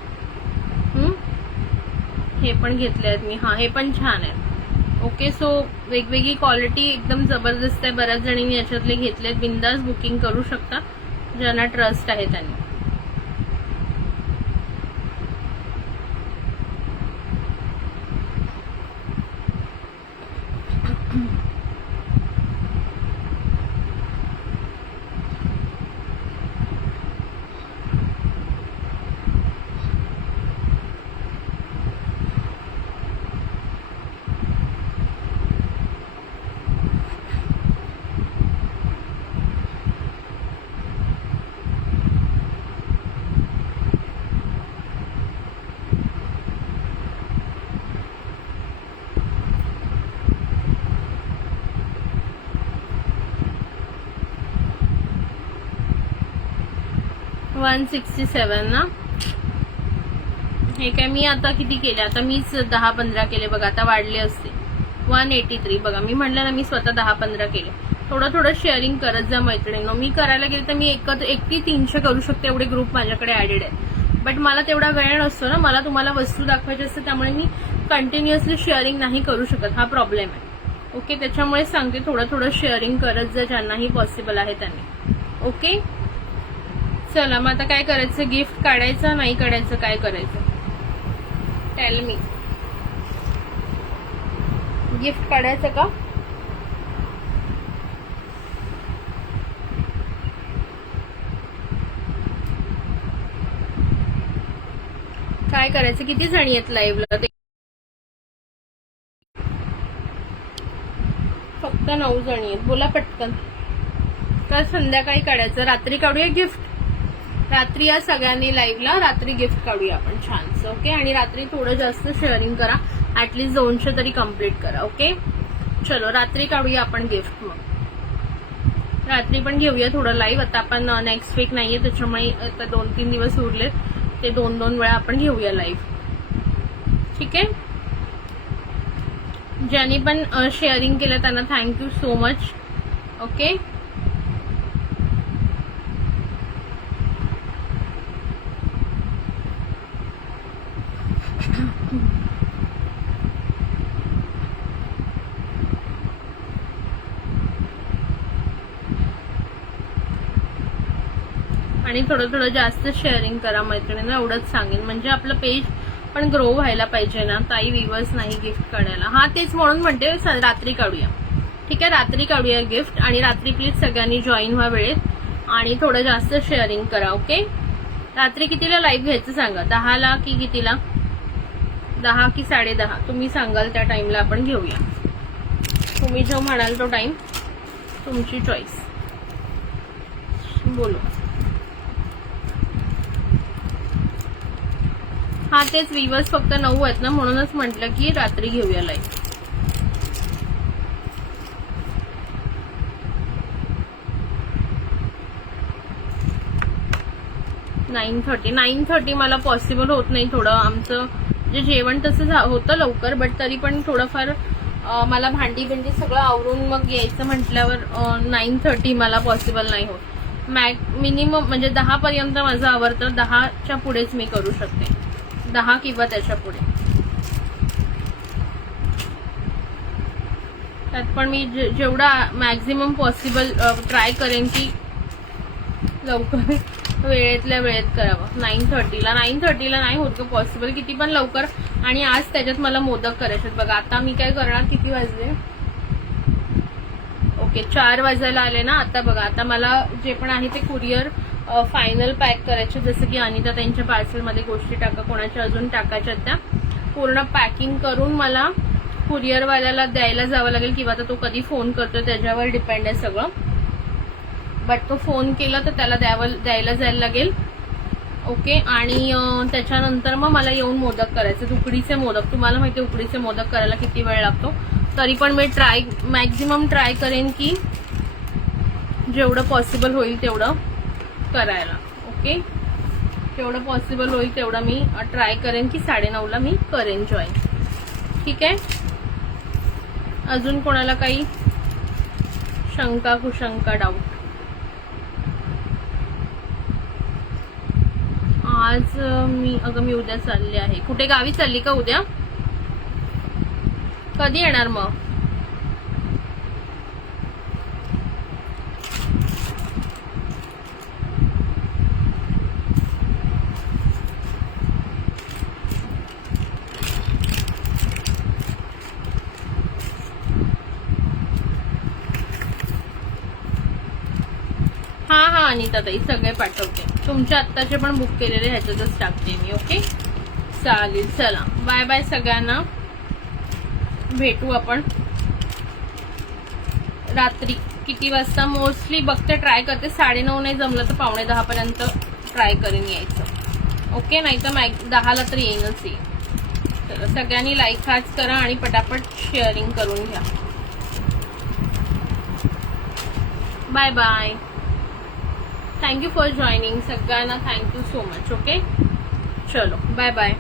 हे पण घेतले आहेत मी. हा हे पण छान आहे. ओके, सो वेगवेगळी क्वालिटी एकदम जबरदस्त आहे. बऱ्याच जणींनी याच्यातले घेतलेत. बिंदास बुकिंग करू शकता ज्यांना ट्रस्ट आहे त्यांनी. $167 ना. हे काय मी आता किती केले? आता मीच 10-15 केले बघा. आता वाढले असते 183. बघा मी म्हणलं ना, मी स्वतः 10-15 केले. थोडं थोडं शेअरिंग करत जा मैत्रिणींनो. मी करायला गेले तर मी 300 करू शकते. एवढे ग्रुप माझ्याकडे ऍडेड आहे, बट मला तेवढा वेळ नसतो ना. मला तुम्हाला वस्तू दाखवायची असते, त्यामुळे मी कंटिन्युअसली शेअरिंग नाही करू शकत. हा प्रॉब्लेम आहे. ओके, त्याच्यामुळे सांगते थोडं थोडं शेअरिंग करत जा ज्यांनाही पॉसिबल आहे त्यांनी. ओके, चला मग आता काय करायचं? गिफ्ट काढायचं नाही काढायचं? काय करायचं? Tell me. गिफ्ट काढायचं का? काय करायचं? किती जणी आहेत लाईव्हला? फक्त 9 जणी आहेत. बोला पटकन. का संध्याकाळी काढायचं? रात्री काढूया गिफ्ट. रात्री या सगळ्यांनी लाईव्हला रात्री गिफ्ट काढूया आपण छानस. ओके, आणि रात्री थोडं जास्त शेअरिंग करा. ऍटलीस्ट 200 तरी कम्प्लीट करा. ओके, चलो रात्री काढूया आपण गिफ्ट. मग रात्री पण घेऊया थोडं लाईव्ह. आता आपण नेक्स्ट वीक नाहीये, त्याच्यामुळे आता 2-3 दिवस उरले, ते 2-2 वेळा आपण घेऊया लाईव्ह. ठीक आहे. ज्यांनी पण शेअरिंग केलं त्यांना थँक्यू सो मच. ओके, आणि थोडं थोडं जास्त शेअरिंग करा मैत्रिणींना. एवढंच सांगेन, म्हणजे आपलं पेज पण ग्रो व्हायला पाहिजे ना. ताई व्ह्यूअर्स नाही गिफ्ट काढायला. हा तेच म्हणून म्हणते रात्री काढूया. ठीक आहे, रात्री काढूया गिफ्ट. आणि रात्री प्लीज सगळ्यांनी जॉईन व्हा वेळेत, आणि थोडं जास्त शेअरिंग करा. ओके, रात्री कितीला लाईव्ह घ्यायचं सांगा? 10ला की कितीला? 10 की 10:30? तुम्ही सांगाल त्या टाइमला आपण घेऊया. तुम्ही जो म्हणाल तो टाइम तुमची चॉईस. बोलो. हा तेच व्ह्यूअर्स फक्त 9 आहेत ना, म्हणूनच म्हटलं की रात्री घेऊया लाईव्ह. नाईन थर्टी मला पॉसिबल होत नाही. थोडं आमचं जे जेवण तसं होतं लवकर, बट तरी पण थोडंफार मला भांडी सगळं आवरून मग यायचं म्हटल्यावर 9:30 मला पॉसिबल नाही होत. मिनिमम म्हणजे 10 पर्यंत माझं आवरतं. 10च्या पुढेच मी करू शकते. 10 किंवा त्याच्या पुढे. त्यात पण मी जेवढा मॅक्झिमम पॉसिबल ट्राय करेन की लवकर वेळेतल्या वेळेत करावं. 9:30ला नाही होत पॉसिबल, किती पण लवकर. आणि आज त्याच्यात मला मोदक करायचे. बघा आता मी काय करणार, किती वाजले? ओके 4 वाजायला आले ना. आता बघा, आता मला जे पण आहे ते कुरिअर फायनल पॅक करायचे. जसं की अनिता त्यांच्या पार्सलमध्ये गोष्टी टाका, कोणाच्या अजून टाकायच्या त्या पूर्ण पॅकिंग करून मला कुरिअरवाल्याला द्यायला जावं लागेल, किंवा तर तो कधी फोन करतो त्याच्यावर डिपेंड आहे सगळं. बट तो फोन केला तर त्याला द्यायला जायला लागेल. ओके. आणि त्याच्यानंतर मग मला येऊन मोदक करायचे, उकडीचे मोदक. तुम्हाला माहिती आहे उकडीचे मोदक करायला किती वेळ लागतो. तरी पण मी मॅक्झिमम ट्राय करेन की जेवढं पॉसिबल होईल तेवढं करायला. ओके. जेवढं पॉसिबल होईल तेवढं मी ट्राय करेन की 9:30ला मी करेन जॉईन. ठीक आहे. अजून कोणाला काही शंका कुशंका डाऊट? आज मी उद्या चालले आहे. कुठे गावी चालली का उद्या? कधी येणार मग? हा अनिता ताई सगळे पाठवते. तुमच्या आत्ताचे पण बुक केलेले ह्याच्यातच टाकते मी. ओके चालेल. चला बाय बाय सगळ्यांना. भेटू आपण रात्री किती वाजता. मोस्टली बघते, ट्राय करते. 9:30 नाही जमलं तर 9:45 पर्यंत ट्राय करेन यायचं. ओके. नाही तर 10ला तर येईनच येईल. तर सगळ्यांनी लाईक हाच करा आणि पटापट शेअरिंग करून घ्या. Bye bye. Thank you for joining. सगळ्यांना थँक्यू सो मच. ओके चलो बाय बाय.